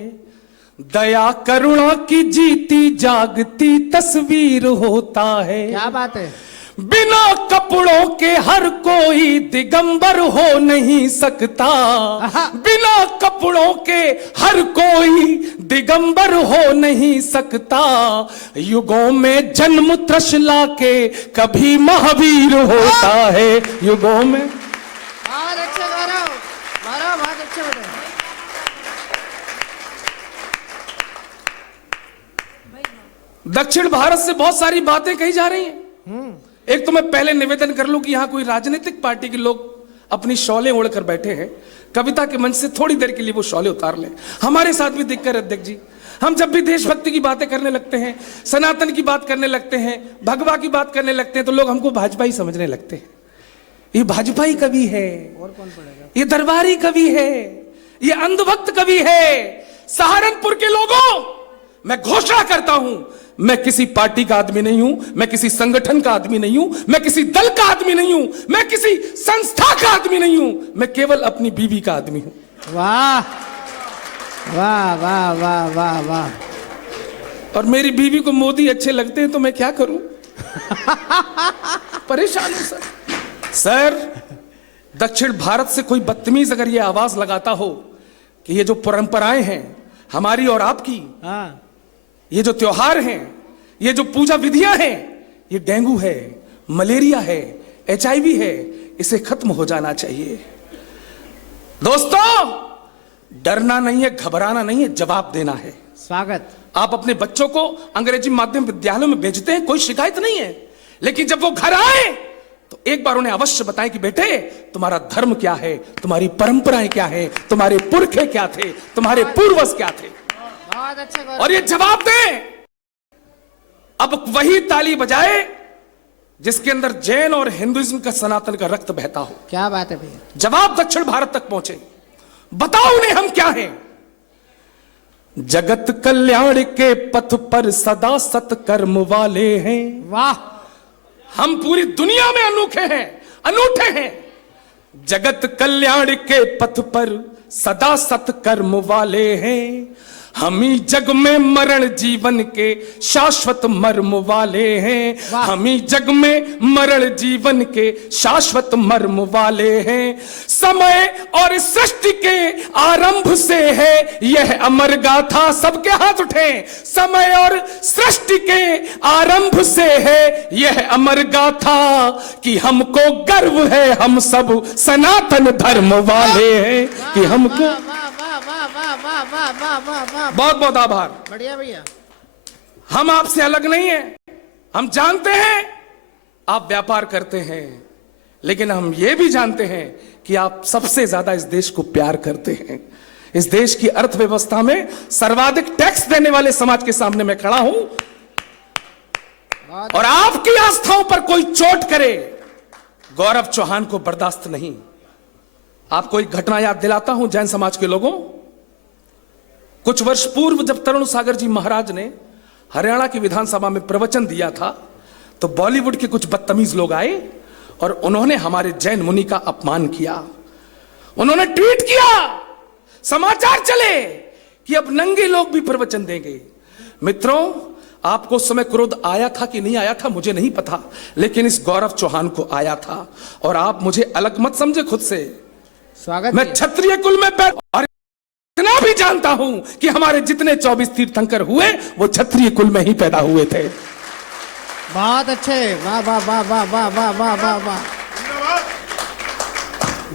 दया करुणा की जीती जागती तस्वीर होता है। क्या बात है। बिना कपड़ों के हर कोई दिगंबर हो नहीं सकता। बिना कपड़ों के हर कोई दिगंबर हो नहीं सकता। युगों में जन्म त्रशला के कभी महावीर होता है। युगों में बहुत अच्छा करो, बहुत अच्छा बताओ। दक्षिण भारत से बहुत सारी बातें कही जा रही हैं। एक तो मैं पहले निवेदन कर लूं कि यहां कोई राजनीतिक पार्टी के लोग अपनी शॉलें ओढ़कर बैठे हैं। कविता के मंच से थोड़ी देर के लिए वो शॉलें उतार लें। हमारे साथ भी दिक्कत है अध्यक्ष जी। हम जब भी देशभक्ति की बातें करने लगते हैं, सनातन की बात करने लगते हैं, भगवा की बात करने लगते हैं तो लोग हमको भाजपा ही समझने लगते हैं। ये भाजपा ही कवि है, और कौन पढ़ेगा? ये दरबारी कवि है, ये अंधभक्त कवि है। सहारनपुर के लोगों, मैं घोषणा करता हूं, मैं किसी पार्टी का आदमी नहीं हूं, मैं किसी संगठन का आदमी नहीं हूं, मैं किसी दल का आदमी नहीं हूं, मैं किसी संस्था का आदमी नहीं हूं, मैं केवल अपनी बीवी का आदमी हूं। वाह वाह वाह वाह वाह वाह। और मेरी बीवी को मोदी अच्छे लगते हैं तो मैं क्या करूं? परेशान हूं सर। दक्षिण भारत से कोई बदतमीज अगर ये आवाज लगाता हो कि ये जो परंपराएं हैं हमारी और आपकी, हाँ, ये जो त्योहार हैं, ये जो पूजा विधियां हैं, ये डेंगू है, मलेरिया है, HIV है, इसे खत्म हो जाना चाहिए। दोस्तों, डरना नहीं है, घबराना नहीं है, जवाब देना है। स्वागत। आप अपने बच्चों को अंग्रेजी माध्यम विद्यालयों में भेजते हैं, कोई शिकायत नहीं है, लेकिन जब वो घर आए तो एक बार उन्हें अवश्य बताएं कि बेटे तुम्हारा धर्म क्या है, तुम्हारी परंपराएं क्या है, तुम्हारे पुरखे क्या थे, तुम्हारे पूर्वज क्या थे, बहुत अच्छा। और ये जवाब दें। अब वही ताली बजाए जिसके अंदर जैन और हिंदुइज्म का सनातन का रक्त बहता हो। क्या बात है भैया। जवाब दक्षिण भारत तक पहुंचे। बताओ उन्हें हम क्या हैं। जगत कल्याण के पथ पर सदा सत्कर्म वाले हैं। वाह। हम पूरी दुनिया में अनोखे हैं, अनूठे हैं। जगत कल्याण के पथ पर सदा सत्कर्म वाले हैं। हम ही जग में मरण जीवन के शाश्वत मर्म वाले हैं। हम ही जग में मरण जीवन के शाश्वत मर्म वाले हैं। समय और सृष्टि के आरंभ से है यह अमर गाथा। सबके हाथ उठे। समय और सृष्टि के आरंभ से है यह अमर गाथा कि हमको गर्व है, हम सब सनातन धर्म वाले हैं कि हमको। बहुत बहुत आभार। बढ़िया भैया। हम आपसे अलग नहीं हैं। हम जानते हैं आप व्यापार करते हैं, लेकिन हम ये भी जानते हैं कि आप सबसे ज्यादा इस देश को प्यार करते हैं। इस देश की अर्थव्यवस्था में सर्वाधिक टैक्स देने वाले समाज के सामने मैं खड़ा हूं और आपकी आस्थाओं पर कोई चोट करे, गौरव चौहान को बर्दाश्त नहीं। आपको एक घटना याद दिलाता हूं जैन समाज के लोगों। कुछ वर्ष पूर्व जब तरुण सागर जी महाराज ने हरियाणा की विधानसभा में प्रवचन दिया था, तो बॉलीवुड के कुछ बदतमीज लोग आए और उन्होंने हमारे जैन मुनि का अपमान किया। उन्होंने ट्वीट किया, समाचार चले कि अब नंगे लोग भी प्रवचन देंगे। मित्रों, आपको उस समय क्रोध आया था कि नहीं आया था मुझे नहीं पता, लेकिन इस गौरव चौहान को आया था। और आप मुझे अलग मत समझे खुद से। स्वागत मैं क्षत्रिय कुल में और इतना भी जानता हूं कि हमारे जितने 24 तीर्थंकर हुए वो क्षत्रिय कुल में ही पैदा हुए थे। बहुत अच्छे, वाह वाह वाह वाह वाह वाह वाह वाह वाह,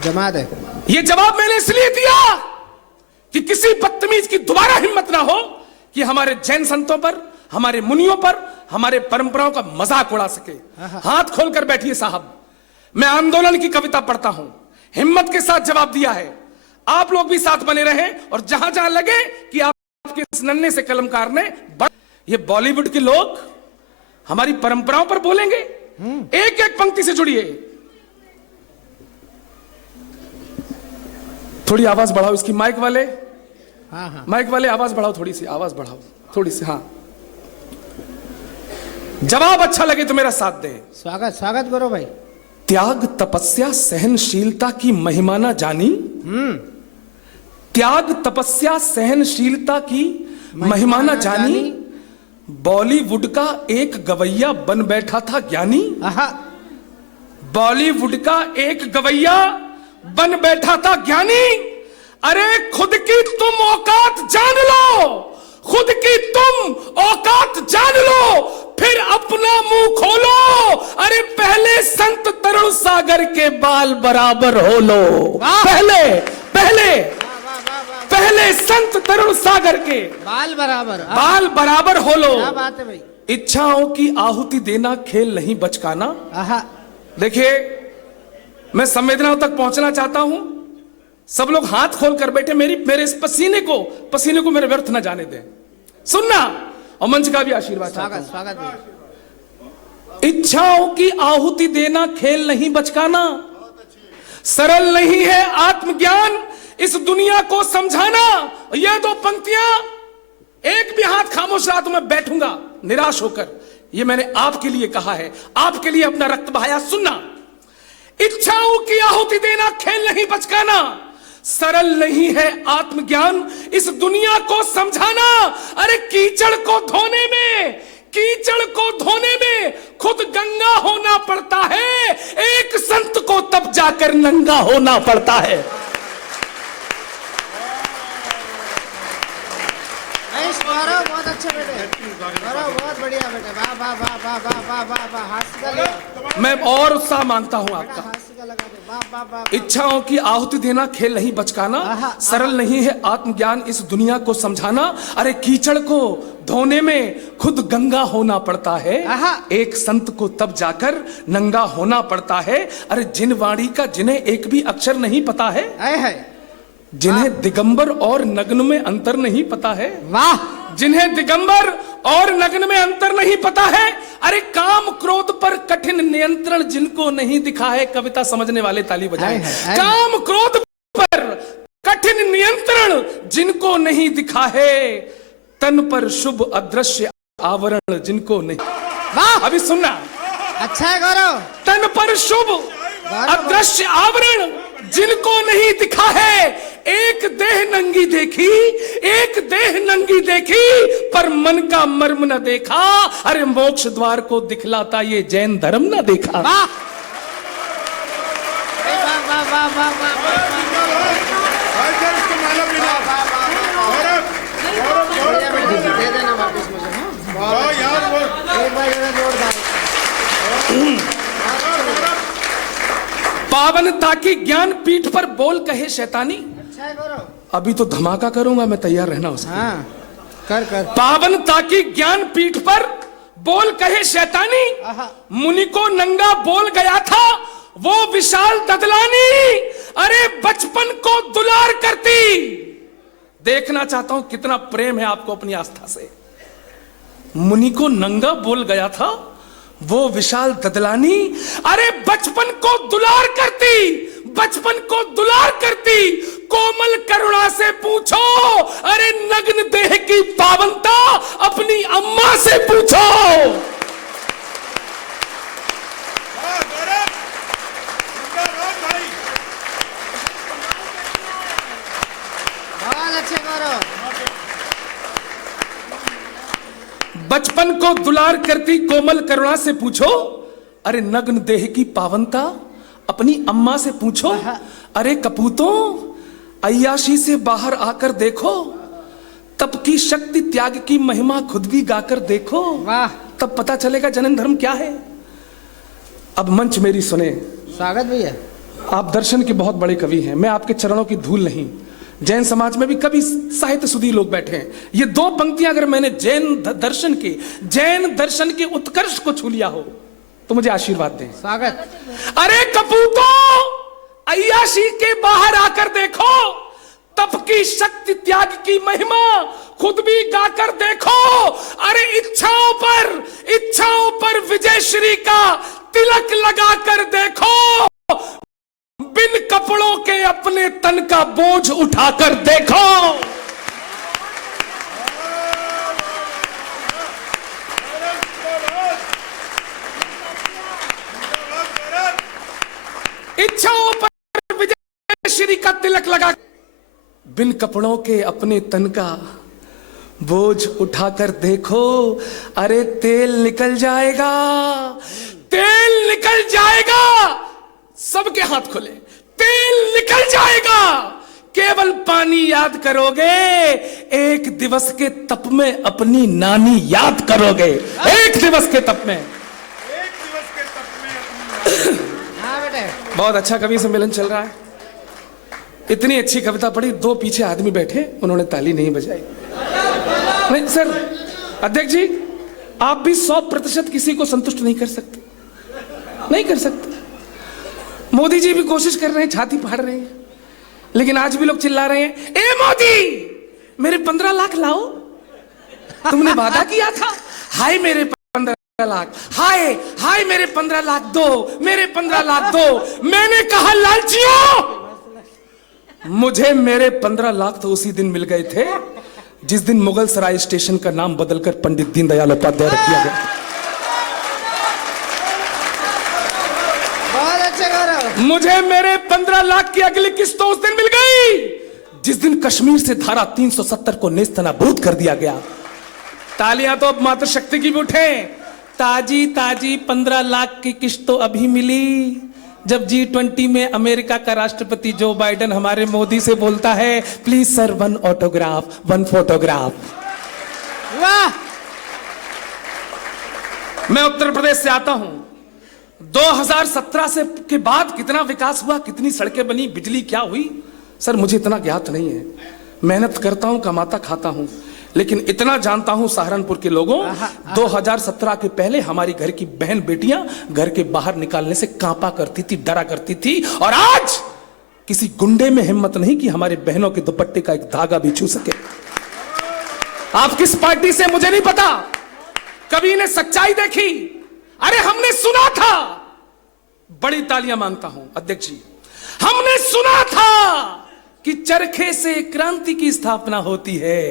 जमा दे। ये जवाब मैंने इसलिए दिया कि किसी बदतमीज की दोबारा हिम्मत ना हो कि हमारे जैन संतों पर, हमारे मुनियों पर, हमारे परंपराओं का मजाक उड़ा सके। हाथ खोलकर बैठिए साहब, मैं आंदोलन की कविता पढ़ता हूं, हिम्मत के साथ जवाब दिया है। आप लोग भी साथ बने रहें और जहां जहां लगे कि आपके इस नन्हे से कलमकार ने ये बॉलीवुड के लोग हमारी परंपराओं पर बोलेंगे। एक एक पंक्ति से जुड़िए। थोड़ी आवाज बढ़ाओ इसकी, माइक वाले। हाँ। माइक वाले आवाज बढ़ाओ, थोड़ी सी आवाज बढ़ाओ, थोड़ी सी। हाँ, जवाब अच्छा लगे तो मेरा साथ दे। स्वागत स्वागत करो भाई। त्याग तपस्या सहनशीलता की महिमा ना जानी। त्याग तपस्या सहनशीलता की महिमा ना जानी। बॉलीवुड का एक गवैया बन बैठा था ज्ञानी। बॉलीवुड का एक गवैया बन बैठा था ज्ञानी। अरे खुद की तुम औकात जान लो, खुद की तुम औकात जान लो, फिर अपना मुंह खोलो। अरे पहले संत तरुण सागर के बाल बराबर हो लो। पहले पहले पहले संत तरुण सागर के बाल बराबर हो लो। क्या बात है भाई। इच्छाओं की आहुति देना खेल नहीं बचकाना। देखिए, मैं संवेदनाओं तक पहुंचना चाहता हूं। सब लोग हाथ खोल कर बैठे, मेरे इस पसीने को मेरे व्यर्थ न जाने दें। सुनना, और मंच का भी आशीर्वाद। स्वागत भाई। इच्छाओं की आहुति देना खेल नहीं बचकाना। सरल नहीं है आत्मज्ञान इस दुनिया को समझाना। ये दो पंक्तियां, एक भी हाथ खामोश रहा तो मैं बैठूंगा निराश होकर। ये मैंने आपके लिए कहा है, आपके लिए अपना रक्त बहाया। सुनना, इच्छाओं की आहुति देना खेल नहीं बचकाना। सरल नहीं है आत्मज्ञान इस दुनिया को समझाना। अरे कीचड़ को धोने में खुद गंगा होना पड़ता है। एक संत को तब जाकर नंगा होना पड़ता है। बहुत अच्छे बेटे, बहुत बढ़िया बेटे, वाह वाह वाह वाह वाह वाह वाह वाह। हास्य मैं और उत्साह मांगता हूं आपका। इच्छाओं की आहुति देना खेल नहीं बचकाना। सरल नहीं है आत्मज्ञान इस दुनिया को समझाना। अरे कीचड़ को धोने में खुद गंगा होना पड़ता है। एक संत को तब जाकर नंगा होना पड़ता है। अरे जिन वाणी का जिन्हें एक भी अक्षर नहीं पता है, जिन्हें दिगंबर और नग्न में अंतर नहीं पता है। वाह। जिन्हें दिगंबर और नग्न में अंतर नहीं पता है। अरे काम क्रोध पर कठिन नियंत्रण जिनको नहीं दिखा है। कविता समझने वाले ताली बजाएं। काम क्रोध पर कठिन नियंत्रण जिनको नहीं दिखा है। तन पर शुभ अदृश्य आवरण जिनको नहीं। वाह। अभी सुनना, अच्छा है गौरव। तन पर शुभ अदृश्य आवरण जिनको नहीं दिखा है। एक देह नंगी देखी पर मन का मर्म न देखा। अरे मोक्ष द्वार को दिखलाता ये जैन धर्म न देखा। वाह वाह वाह वाह वाह। दे देना वापस मुझे। पावनता की ज्ञान पीठ पर बोल कहे शैतानी। अच्छा है गौरव। अभी तो धमाका करूंगा मैं, तैयार रहना उसके। हाँ, कर। पावनता की ज्ञान पीठ पर बोल कहे शैतानी। मुनि को नंगा बोल गया था वो विशाल ददलानी अरे बचपन को दुलार करती। देखना चाहता हूं कितना प्रेम है आपको अपनी आस्था से। मुनि को नंगा बोल गया था वो विशाल ददलानी अरे बचपन को दुलार करती, बचपन को दुलार करती। कोमल करुणा से पूछो अरे नग्न देह की पावनता अपनी अम्मा से पूछो। बचपन को दुलार करती कोमल करुणा से पूछो अरे नग्न देह की पावनता अपनी अम्मा से पूछो। अरे कपूतों अय्याशी से बाहर आकर देखो, तप की शक्ति त्याग की महिमा खुद भी गाकर देखो। तब पता चलेगा जन्म धर्म क्या है। अब मंच मेरी सुने। स्वागत भैया। आप दर्शन के बहुत बड़े कवि हैं, मैं आपके चरणों की धूल नहीं। जैन समाज में भी कभी साहित्य सुधी लोग बैठे हैं। ये दो पंक्तियां अगर मैंने जैन दर्शन के उत्कर्ष को छू लिया हो तो मुझे आशीर्वाद दें। स्वागत। अरे कपूतों अय्याशी के बाहर आकर देखो, तप की शक्ति त्याग की महिमा खुद भी गाकर देखो। अरे इच्छाओं पर विजय श्री का तिलक लगाकर देखो। बिन कपड़ों के अपने तन का बोझ उठाकर देखो। इच्छाओं पर विजय श्री का तिलक लगा, बिन कपड़ों के अपने तन का बोझ उठाकर देखो। अरे तेल निकल जाएगा, तेल निकल जाएगा। सबके हाथ खुले, तेल निकल जाएगा। केवल पानी याद करोगे, एक दिवस के तप में अपनी नानी याद करोगे। एक दिवस के तप में, हाँ बेटे। बहुत अच्छा कवि सम्मेलन चल रहा है। इतनी अच्छी कविता पढ़ी, दो पीछे आदमी बैठे, उन्होंने ताली नहीं बजाई। नहीं सर, अध्यक्ष जी आप भी 100% किसी को संतुष्ट नहीं कर सकते, नहीं कर सकते। मोदी जी भी कोशिश कर रहे हैं, छाती फाड़ रहे हैं, लेकिन आज भी लोग चिल्ला रहे हैं, ए मोदी मेरे 15 लाख लाओ, तुमने वादा किया था। हाय मेरे 15 लाख, हाय हाय मेरे 15 लाख दो, मेरे 15 लाख दो। मैंने कहा लालचियों, मुझे मेरे 15 लाख तो उसी दिन मिल गए थे जिस दिन मुगल सराय स्टेशन का नाम बदलकर पंडित दीनदयाल उपाध्याय रख दिया गया। मुझे मेरे 15 लाख की अगली किस्त तो उस दिन मिल गई जिस दिन कश्मीर से धारा 370 को नेस्तनाबूद कर दिया गया। तालियां तो अब मातृशक्ति की भी उठे। ताजी ताजी 15 लाख की किस्त तो अभी मिली जब G20 में अमेरिका का राष्ट्रपति जो बाइडेन हमारे मोदी से बोलता है, प्लीज सर 1 ऑटोग्राफ 1 फोटोग्राफ। वाह। मैं उत्तर प्रदेश से आता हूं। 2017 से के बाद कितना विकास हुआ, कितनी सड़कें बनी, बिजली क्या हुई, सर मुझे इतना ज्ञात नहीं है। मेहनत करता हूं, कमाता खाता हूं, लेकिन इतना जानता हूं सहारनपुर के लोगों, 2017 के पहले हमारी घर की बहन बेटियां घर के बाहर निकालने से कांपा करती थी, डरा करती थी, और आज किसी गुंडे में हिम्मत नहीं कि हमारे बहनों के दुपट्टे का एक धागा भी छू सके। आप किस पार्टी से मुझे नहीं पता, कभी ने सच्चाई देखी। अरे हमने सुना था, बड़ी तालियां मांगता हूं अध्यक्ष जी, हमने सुना था कि चरखे से क्रांति की स्थापना होती है।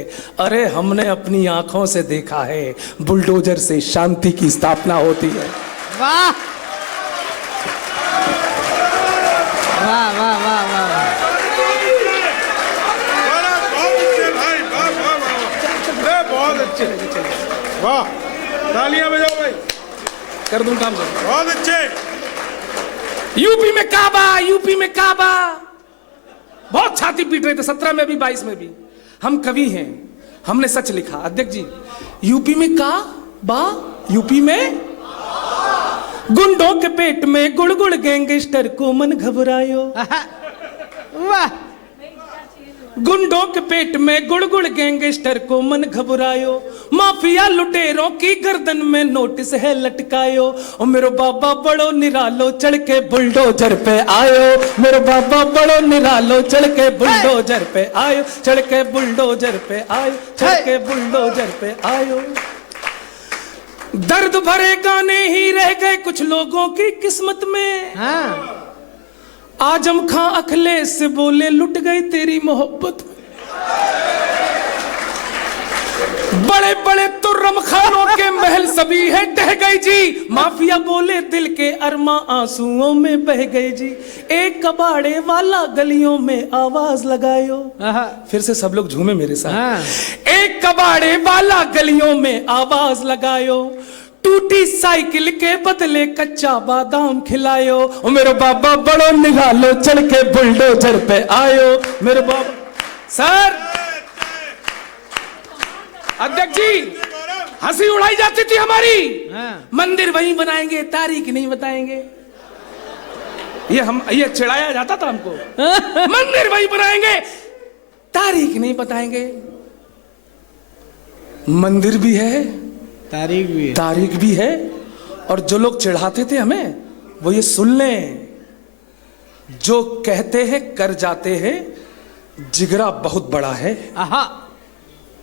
अरे हमने अपनी आंखों से देखा है, बुलडोजर से शांति की स्थापना होती है। वाह वाह वाह वाह वाह। बहुत अच्छे, वाह, तालियां बजाओ भाई। कर दूं काम, बहुत अच्छे। यूपी में काबा, यूपी में काबा, बहुत छाती पीट रहे थे 17 में भी 22 में भी। हम कवि हैं, हमने सच लिखा अध्यक्ष जी। यूपी में काबा, यूपी में गुंडों के पेट में गुड़गुड़ गैंगस्टर को मन घबरायो। वाह। गुंडों के पेट में गुड़गुड़ गैंगस्टर को मन घबरायो, माफिया लुटेरों की गर्दन में नोटिस है लटकायो। ओ मेरो बाबा बड़ो निरालो चढ़ के बुलडोजर पे आयो, मेरो बाबा बड़ो निरालो चढ़ के बुलडोजर पे आयो, चढ़ के बुलडोजर पे आयो, चढ़ के बुलडोजर पे आयो। दर्द भरे गाने ही रह गए कुछ लोगों की किस्मत में। आजम खां अखिलेश से बोले लुट गई तेरी मोहब्बत में। बड़े बड़े तुर्रम खानों के महल सभी है ढह गई जी, माफिया बोले दिल के अरमा आंसुओं में बह गए जी। एक कबाड़े वाला गलियों में आवाज लगायो, फिर से सब लोग झूमे मेरे साथ। एक कबाड़े वाला गलियों में आवाज लगायो, टूटी साइकिल के बदले कच्चा बादाम खिलायो। ओ मेरे बाबा बड़ो निरालो चढ़ के बुलडोजर पे आयो, मेरे बाबा। सर अध्यक्ष जी, हंसी उड़ाई जाती थी हमारी, मंदिर वहीं बनाएंगे, तारीख नहीं बताएंगे। ये चिढ़ाया जाता था हमको, मंदिर वहीं बनाएंगे, तारीख नहीं बताएंगे। मंदिर भी है, तारीख भी है। और जो लोग चिढ़ाते थे हमें, वो ये सुन लें, जो कहते हैं कर जाते हैं, जिगरा बहुत बड़ा है।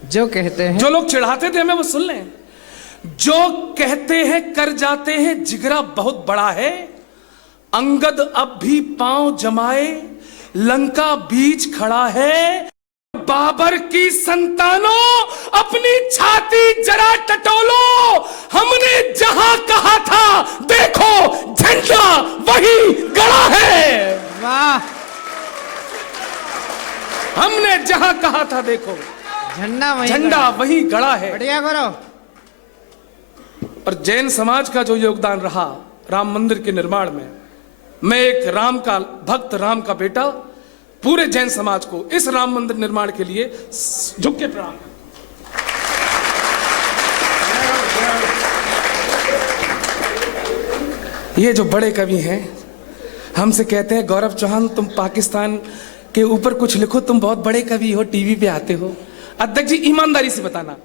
जो कहते हैं, जो लोग चिढ़ाते थे हमें, वो सुन लें, जो कहते हैं कर जाते हैं, जिगरा बहुत बड़ा है। अंगद अब भी पांव जमाए लंका बीच खड़ा है। बाबर की संतानों अपनी छाती जरा टटोलो, हमने जहां कहा था देखो झंडा वही गड़ा है। वाह, हमने जहां कहा था देखो झंडा वही गड़ा है। बढ़िया करो। और जैन समाज का जो योगदान रहा राम मंदिर के निर्माण में, मैं एक राम का भक्त, राम का बेटा, पूरे जैन समाज को इस राम मंदिर निर्माण के लिए झुक के प्रणाम। ये जो बड़े कवि हैं हमसे कहते हैं, गौरव चौहान तुम पाकिस्तान के ऊपर कुछ लिखो, तुम बहुत बड़े कवि हो, टीवी पे आते हो। अध्यक्ष जी ईमानदारी से बताना,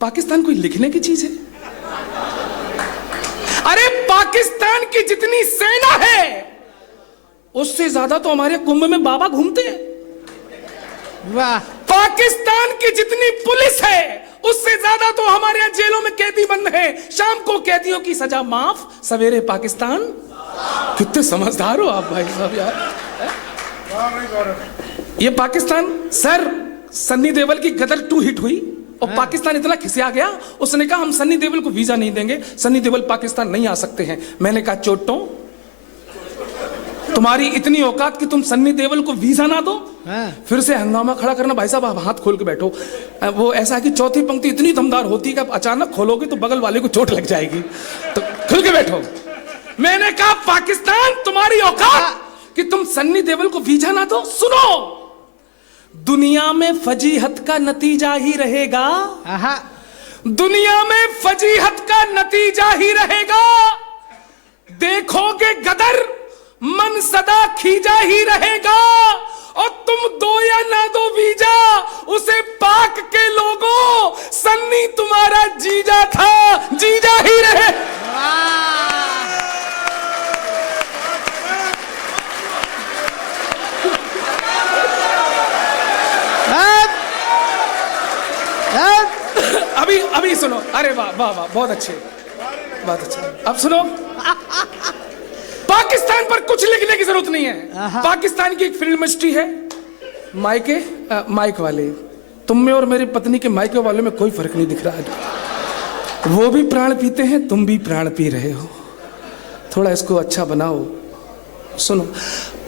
पाकिस्तान कोई लिखने की चीज है? अरे पाकिस्तान की जितनी सेना है उससे ज्यादा तो हमारे कुंभ में बाबा घूमते हैं। वाह। पाकिस्तान की जितनी पुलिस है उससे ज्यादा तो हमारे यहां जेलों में कैदी बंद है। शाम को कैदियों की सजा माफ, सवेरे पाकिस्तान। कितने समझदार हो आप भाई साहब यार। ये पाकिस्तान, सर सन्नी देओल की गदर 2 हिट हुई और पाकिस्तान इतना खिसिया गया, उसने कहा हम सन्नी देओल को वीजा नहीं देंगे, सन्नी देओल पाकिस्तान नहीं आ सकते हैं। मैंने कहा चोटों, तुम्हारी इतनी औकात कि तुम सन्नी देओल को वीजा ना दो? फिर से हंगामा खड़ा करना। भाई साहब आप हाथ खोल के बैठो। वो ऐसा है कि चौथी पंक्ति इतनी दमदार होती है कि आप अचानक खोलोगे तो बगल वाले को चोट लग जाएगी, तो खुल के बैठो। मैंने कहा पाकिस्तान तुम्हारी औकात कि तुम सन्नी देओल को वीजा ना दो? सुनो, दुनिया में फजीहत का नतीजा ही रहेगा, दुनिया में फजीहत का नतीजा ही रहेगा। देखोगे गदर, मन सदा खींचा ही रहेगा। और तुम दो या ना दो वीजा, उसे पाक के लोगों, सन्नी तुम्हारा जीजा था, जीजा ही रहे। अभी सुनो, अरे वाह वाह वाह, बहुत अच्छे, बहुत अच्छा। अब सुनो, पाकिस्तान पर कुछ लिखने की जरूरत नहीं है। पाकिस्तान की एक फिल्म इंडस्ट्री है, माइक वाले, तुम में और मेरी पत्नी के माइक वाले में कोई फर्क नहीं दिख रहा है। वो भी प्राण पीते हैं, तुम भी प्राण पी रहे हो, थोड़ा इसको अच्छा बनाओ। सुनो,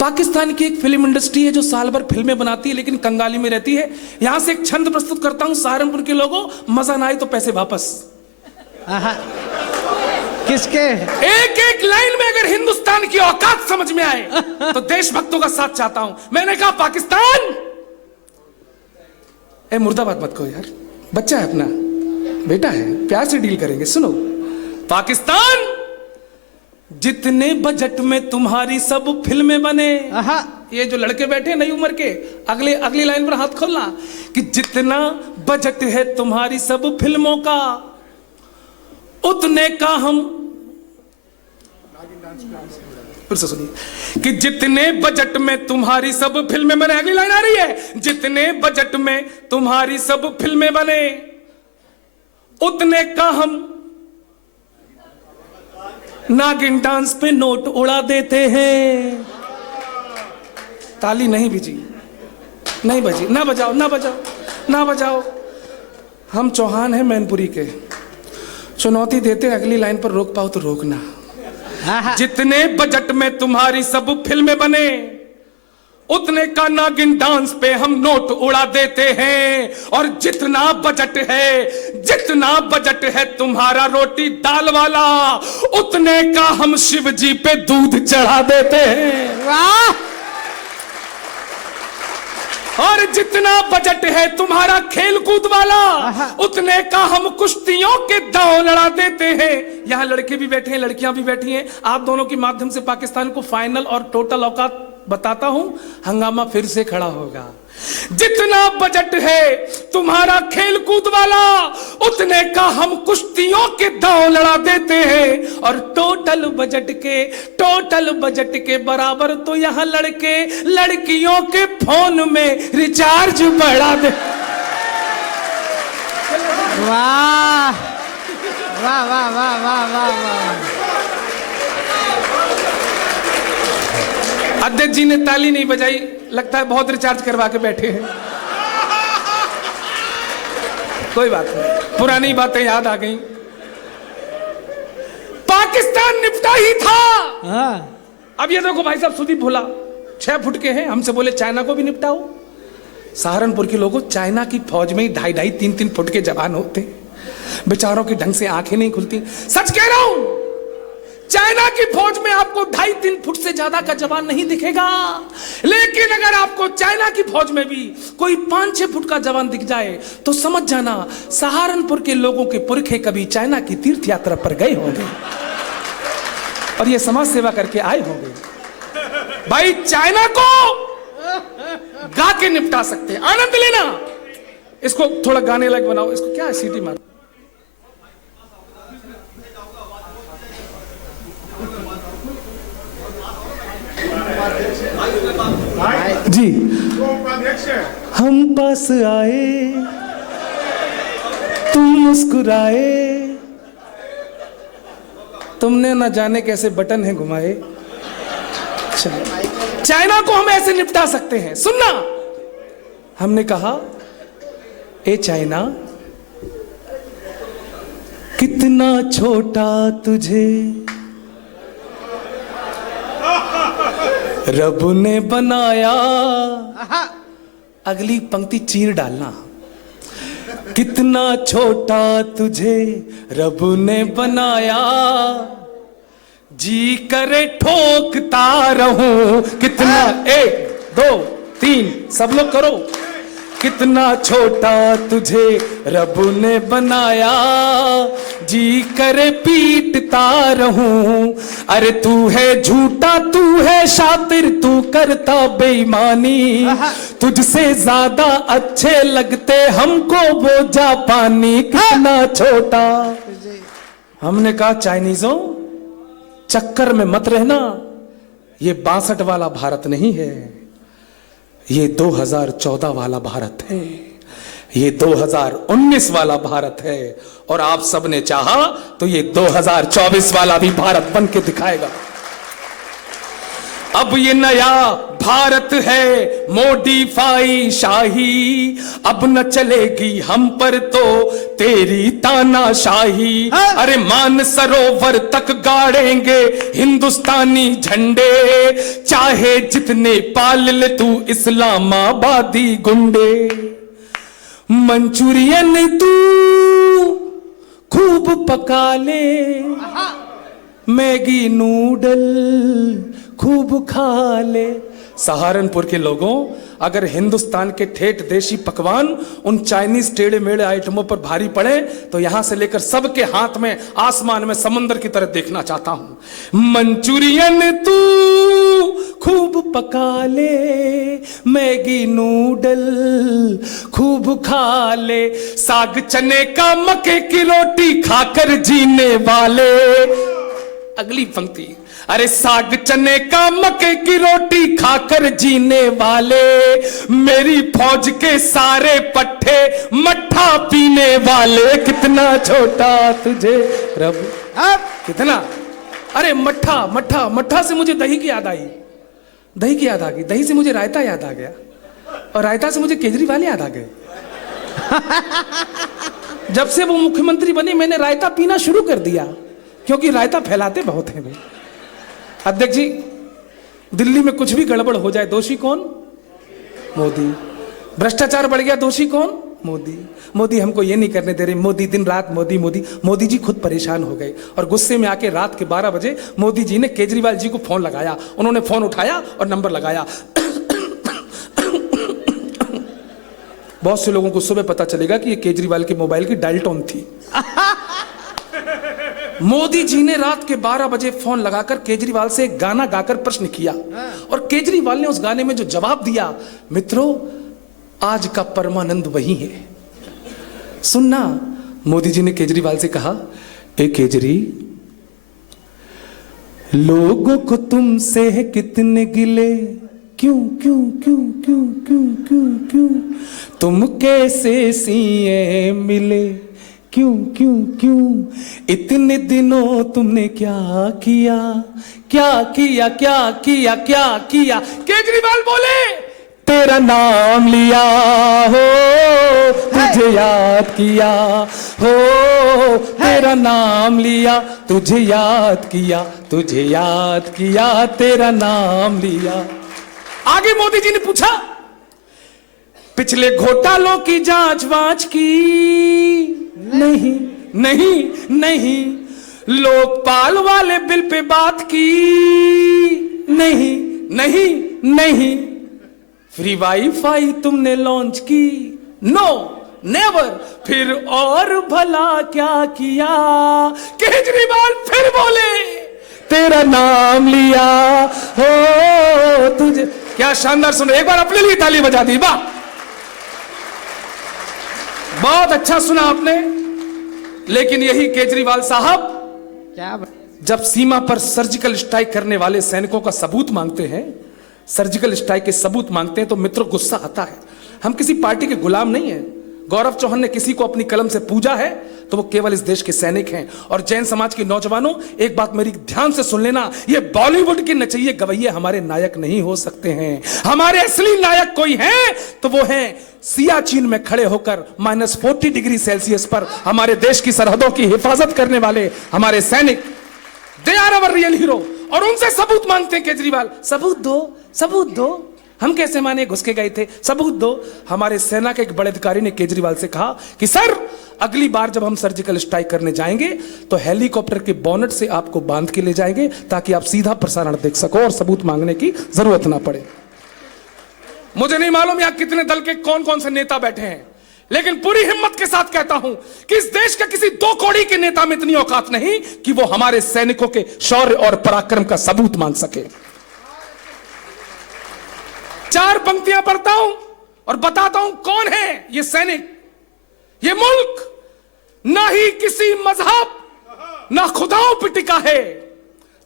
पाकिस्तान की एक फिल्म इंडस्ट्री है जो साल भर फिल्में बनाती है लेकिन कंगाली में रहती है। यहां से एक छंद प्रस्तुत करता हूं, सहारनपुर के लोगों, मजा ना आए तो पैसे वापस। किसके? एक एक लाइन में अगर हिंदुस्तान की औकात समझ में आए तो देशभक्तों का साथ चाहता हूं। मैंने कहा पाकिस्तान, ए मुर्दाबाद मत कहो यार, बच्चा है अपना, बेटा है, प्यार से डील करेंगे। सुनो, पाकिस्तान, जितने बजट में तुम्हारी सब फिल्में बने, ये जो लड़के बैठे नई उम्र के, अगली लाइन पर हाथ खोलना कि जितना बजट है तुम्हारी सब फिल्मों का, उतने का हम, फिर से सुनिए कि जितने बजट में तुम्हारी सब फिल्में बने, अगली लाइन आ रही है, जितने बजट में तुम्हारी सब फिल्में बने उतने का हम नागिन डांस पे नोट उड़ा देते हैं। ताली नहीं बजी, नहीं बजी, ना बजाओ ना बजाओ ना बजाओ। हम चौहान हैं मैनपुरी के, चुनौती देते हैं अगली लाइन पर रोक पाओ तो रोकना। जितने बजट में तुम्हारी सब फिल्में बने उतने का नागिन डांस पे हम नोट उड़ा देते हैं, और जितना बजट है तुम्हारा रोटी दाल वाला, उतने का हम शिव जी पे दूध चढ़ा देते हैं। वाह! और जितना बजट है तुम्हारा खेल कूद वाला, उतने का हम कुश्तियों के दांव लड़ा देते हैं। यहां लड़के भी बैठे हैं, लड़कियां भी बैठी हैं। आप दोनों के माध्यम से पाकिस्तान को फाइनल और टोटल औकात बताता हूं, हंगामा फिर से खड़ा होगा। जितना बजट है तुम्हारा खेल कूद वाला, उतने का हम कुश्तियों के दांव लड़ा देते हैं, और टोटल बजट के बराबर तो यहां लड़के लड़कियों के फोन में रिचार्ज बढ़ा दे। वाह वाह वाह वाह वाह वाह वाह! अध्यक्ष जी ने ताली नहीं बजाई, लगता है बहुत रिचार्ज करवा के बैठे हैं। कोई बात नहीं, पुरानी बातें याद आ गई। पाकिस्तान निपटा ही था। अब ये देखो भाई साहब, सुदीप भोला 6 फुट के हैं, हमसे बोले चाइना को भी निपटाओ। सहारनपुर के लोगों, चाइना की फौज में ही 2.5, 3 फुट के जवान होते, बेचारों की ढंग से आंखें नहीं खुलती। सच कह रहा हूं, चाइना की फौज में आपको 2.5-3 फुट से ज्यादा का जवान नहीं दिखेगा, लेकिन अगर आपको चाइना की फौज में भी कोई 5-6 फुट का जवान दिख जाए तो समझ जाना सहारनपुर के लोगों के पुरखे कभी चाइना की तीर्थ यात्रा पर गए होंगे और ये समाज सेवा करके आए होंगे। भाई चाइना को गा के निपटा सकते हैं, आनंद लेना। इसको थोड़ा गाने लायक बनाओ, इसको क्या है, सीटी मार। जी, हम पास आए, तुम मुस्कुराए, तुमने ना जाने कैसे बटन है घुमाए। चाइना को हम ऐसे निपटा सकते हैं। सुनना, हमने कहा, ए चाइना, कितना छोटा तुझे रब ने बनाया। अगली पंक्ति चीर डालना, कितना छोटा तुझे रब ने बनाया, जी करे ठोकता रहूं। कितना, 1 2 3 सब लोग करो। कितना छोटा तुझे रब ने बनाया, जी करे पीटता रहूं। अरे तू है झूठा, तू है शातिर, तू करता बेईमानी, तुझसे ज्यादा अच्छे लगते हमको वो जापानी। कितना छोटा। हमने कहा चाइनीजों, चक्कर में मत रहना, ये 62 वाला भारत नहीं है, ये 2014 वाला भारत है, ये 2019 वाला भारत है, और आप सबने चाहा तो ये 2024 वाला भी भारत बन के दिखाएगा। अब ये नया भारत है मॉडिफाई शाही, अब न चलेगी हम पर तो तेरी तानाशाही। अरे मान सरोवर तक गाड़ेंगे हिंदुस्तानी झंडे, चाहे जितने पाल ले तू इस्लामाबादी गुंडे। मंचूरियन तू खूब पका ले, मैगी नूडल खूब खा ले। सहारनपुर के लोगों, अगर हिंदुस्तान के ठेठ देशी पकवान उन चाइनीज टेढ़े मेढ़े आइटमों पर भारी पड़े तो यहां से लेकर सबके हाथ में आसमान में समंदर की तरह देखना चाहता हूं। मंचूरियन तू खूब पका ले, मैगी नूडल खूब खा ले, साग चने का मक्के की रोटी खाकर जीने वाले। अगली पंक्ति, अरे साग चने का मक्के की रोटी खाकर जीने वाले, मेरी फौज के सारे पट्टे मट्ठा पीने वाले। कितना छोटा तुझे रब, कितना, अरे मट्ठा मट्ठा मट्ठा से मुझे दही की याद आई, दही की याद आ गई, दही से मुझे रायता याद आ गया, और रायता से मुझे केजरीवाल याद आ गए। जब से वो मुख्यमंत्री बने मैंने रायता पीना शुरू कर दिया, क्योंकि रायता फैलाते बहुत हैं वे। अध्यक्ष जी, दिल्ली में कुछ भी गड़बड़ हो जाए दोषी कौन? मोदी। भ्रष्टाचार बढ़ गया, दोषी कौन? मोदी। मोदी हमको ये नहीं करने दे रहे, मोदी दिन रात मोदी मोदी। मोदी जी खुद परेशान हो गए और गुस्से में आके रात के 12 बजे मोदी जी ने केजरीवाल जी को फोन लगाया। उन्होंने फोन उठाया और नंबर लगाया। बहुत से लोगों को सुबह पता चलेगा कि ये केजरीवाल के मोबाइल की डायल टोन थी। मोदी जी ने रात के 12 बजे फोन लगाकर केजरीवाल से एक गाना गाकर प्रश्न किया, और केजरीवाल ने उस गाने में जो जवाब दिया, मित्रों आज का परमानंद वही है। सुनना, मोदी जी ने केजरीवाल से कहा, ए केजरी, लोगों को तुमसे है कितने गिले, क्यों क्यों क्यों क्यों क्यों क्यों क्यों, तुम कैसे सीए मिले, क्यों क्यों क्यों, इतने दिनों तुमने क्या किया, क्या किया क्या किया क्या किया। केजरीवाल बोले, तेरा नाम लिया हो, तुझे याद किया हो, तेरा नाम लिया, तुझे याद किया, तुझे याद किया, तेरा नाम लिया। आगे मोदी जी ने पूछा, पिछले घोटालों की जांच वांच की? नहीं नहीं नहीं। लोकपाल वाले बिल पे बात की? नहीं नहीं नहीं। फ्री वाईफाई तुमने लॉन्च की? No never. फिर और भला क्या किया? केजरीवाल फिर बोले, तेरा नाम लिया हो, तुझे। क्या शानदार सुनो, एक बार अपने लिए ताली बजा दी। वाह, बहुत अच्छा सुना आपने। लेकिन यही केजरीवाल साहब क्या जब सीमा पर सर्जिकल स्ट्राइक करने वाले सैनिकों का सबूत मांगते हैं, सर्जिकल स्ट्राइक के सबूत मांगते हैं, तो मित्रों गुस्सा आता है। हम किसी पार्टी के गुलाम नहीं हैं। गौरव चौहान ने किसी को अपनी कलम से पूजा है तो वो केवल इस देश के सैनिक हैं। और जैन समाज के नौजवानों, एक बात मेरी ध्यान से सुन लेना, ये बॉलीवुड के नचइये गवैये हमारे नायक नहीं हो सकते हैं। हमारे असली नायक कोई हैं तो वो हैं सियाचिन में खड़े होकर -40 डिग्री सेल्सियस पर हमारे देश की सरहदों की हिफाजत करने वाले हमारे सैनिक। They are our real hero. और उनसे सबूत मांगते हैं केजरीवाल, सबूत दो, सबूत दो। हम कैसे माने, घुस के गए थे, सबूत दो। हमारे सेना के एक बड़े अधिकारी ने केजरीवाल से कहा कि सर, अगली बार जब हम सर्जिकल स्ट्राइक करने जाएंगे तो हेलीकॉप्टर के बोनट से आपको बांध के ले जाएंगे ताकि आप सीधा प्रसारण देख सको और सबूत मांगने की जरूरत ना पड़े। मुझे नहीं मालूम यहां कितने दल के कौन कौन से नेता बैठे हैं, लेकिन पूरी हिम्मत के साथ कहता हूं कि इस देश के किसी 2 कौड़ी के नेता में इतनी औकात नहीं कि वो हमारे सैनिकों के शौर्य और पराक्रम का सबूत मांग सके। 4 पंक्तियां पढ़ता हूं और बताता हूं कौन है ये सैनिक। ये मुल्क ना ही किसी मजहब ना खुदाओं पर टिका है,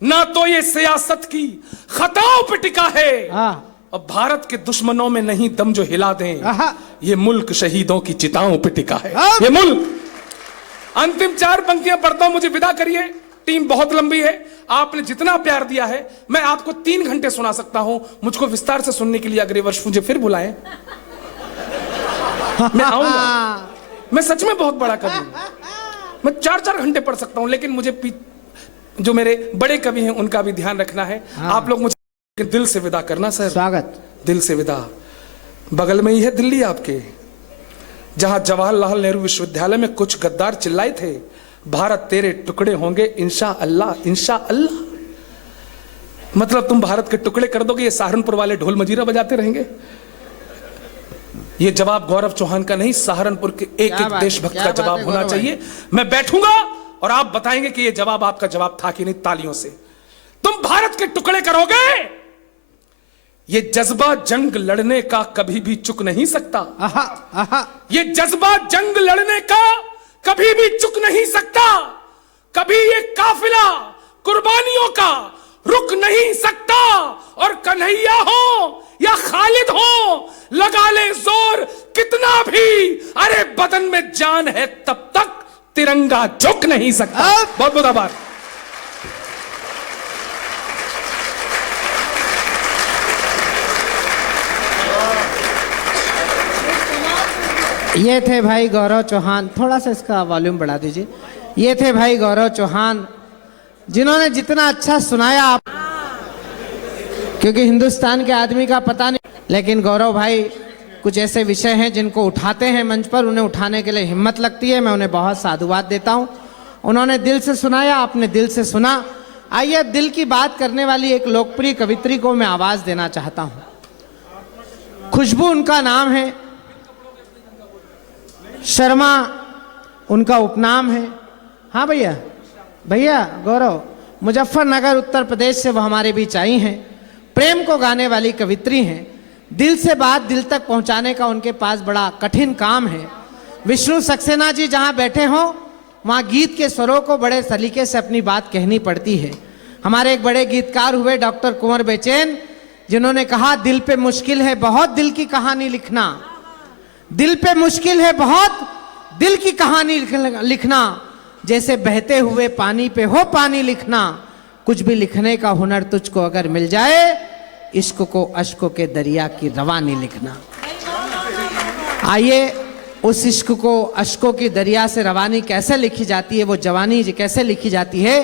ना तो ये सियासत की खताओं पर टिका है। अब भारत के दुश्मनों में नहीं दम जो हिला दें, ये मुल्क शहीदों की चिताओं पर टिका है। ये मुल्क। अंतिम 4 पंक्तियां पढ़ता हूं, मुझे विदा करिए। टीम बहुत लंबी है, आपने जितना प्यार दिया है मैं आपको 3 घंटे सुना सकता हूं। मुझको विस्तार से सुनने के लिए अगले वर्ष मुझे फिर बुलाएं, मैं आऊंगा। मैं सच में बहुत बड़ा कवि हूं, मैं 4-4 घंटे पढ़ सकता हूं, लेकिन मुझे जो मेरे बड़े कवि हैं उनका भी ध्यान रखना है। आप लोग मुझे दिल से विदा करना सर, स्वागत, दिल से विदा। बगल में ही है दिल्ली आपके, जहां जवाहरलाल नेहरू विश्वविद्यालय में कुछ गद्दार चिल्लाए थे, भारत तेरे टुकड़े होंगे इंशा अल्लाह, इंशा अल्लाह। मतलब तुम भारत के टुकड़े कर दोगे, ये सहारनपुर वाले ढोल मजीरा बजाते रहेंगे। ये जवाब गौरव चौहान का नहीं, सहारनपुर के एक एक देशभक्त का जवाब होना चाहिए। मैं बैठूंगा और आप बताएंगे कि ये जवाब आपका जवाब था कि नहीं, तालियों से। तुम भारत के टुकड़े करोगे, ये जज्बा जंग लड़ने का कभी भी चुक नहीं सकता। ये जज्बा जंग लड़ने का कभी भी चुक नहीं सकता। कभी ये काफिला कुर्बानियों का रुक नहीं सकता। और कन्हैया हो या खालिद हो, लगा ले जोर कितना भी, अरे बदन में जान है तब तक तिरंगा झुक नहीं सकता। बहुत बहुत आभार। ये थे भाई गौरव चौहान, थोड़ा सा इसका वॉल्यूम बढ़ा दीजिए। ये थे भाई गौरव चौहान, जिन्होंने जितना अच्छा सुनाया आप, क्योंकि हिंदुस्तान के आदमी का पता नहीं, लेकिन गौरव भाई कुछ ऐसे विषय हैं जिनको उठाते हैं मंच पर, उन्हें उठाने के लिए हिम्मत लगती है। मैं उन्हें बहुत साधुवाद देता हूं। उन्होंने दिल से सुनाया, आपने दिल से सुना। आइए दिल की बात करने वाली एक लोकप्रिय कवित्री को मैं आवाज देना चाहता हूं। खुशबू उनका नाम है, शर्मा उनका उपनाम है। हाँ भैया, भैया गौरव, मुजफ्फरनगर उत्तर प्रदेश से वो हमारे बीच आई हैं। प्रेम को गाने वाली कवित्री हैं। दिल से बात दिल तक पहुंचाने का उनके पास बड़ा कठिन काम है। विष्णु सक्सेना जी जहां बैठे हों, वहां गीत के स्वरों को बड़े सलीके से अपनी बात कहनी पड़ती है। हमारे एक बड़े गीतकार हुए डॉक्टर कुंवर बेचैन, जिन्होंने कहा दिल पे मुश्किल है बहुत दिल की कहानी लिखना। दिल पे मुश्किल है बहुत दिल की कहानी लिखना, जैसे बहते हुए पानी पे हो पानी लिखना। कुछ भी लिखने का हुनर तुझको अगर मिल जाए, इश्क को अश्कों के दरिया की रवानी लिखना। आइए उस इश्क को अश्कों की दरिया से रवानी कैसे लिखी जाती है, वो जवानी कैसे लिखी जाती है,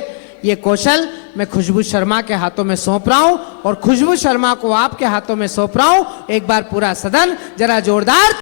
ये कौशल मैं खुशबू शर्मा के हाथों में सौंप रहा हूं और खुशबू शर्मा को आपके हाथों में सौंप रहा हूं। एक बार पूरा सदन जरा जोरदार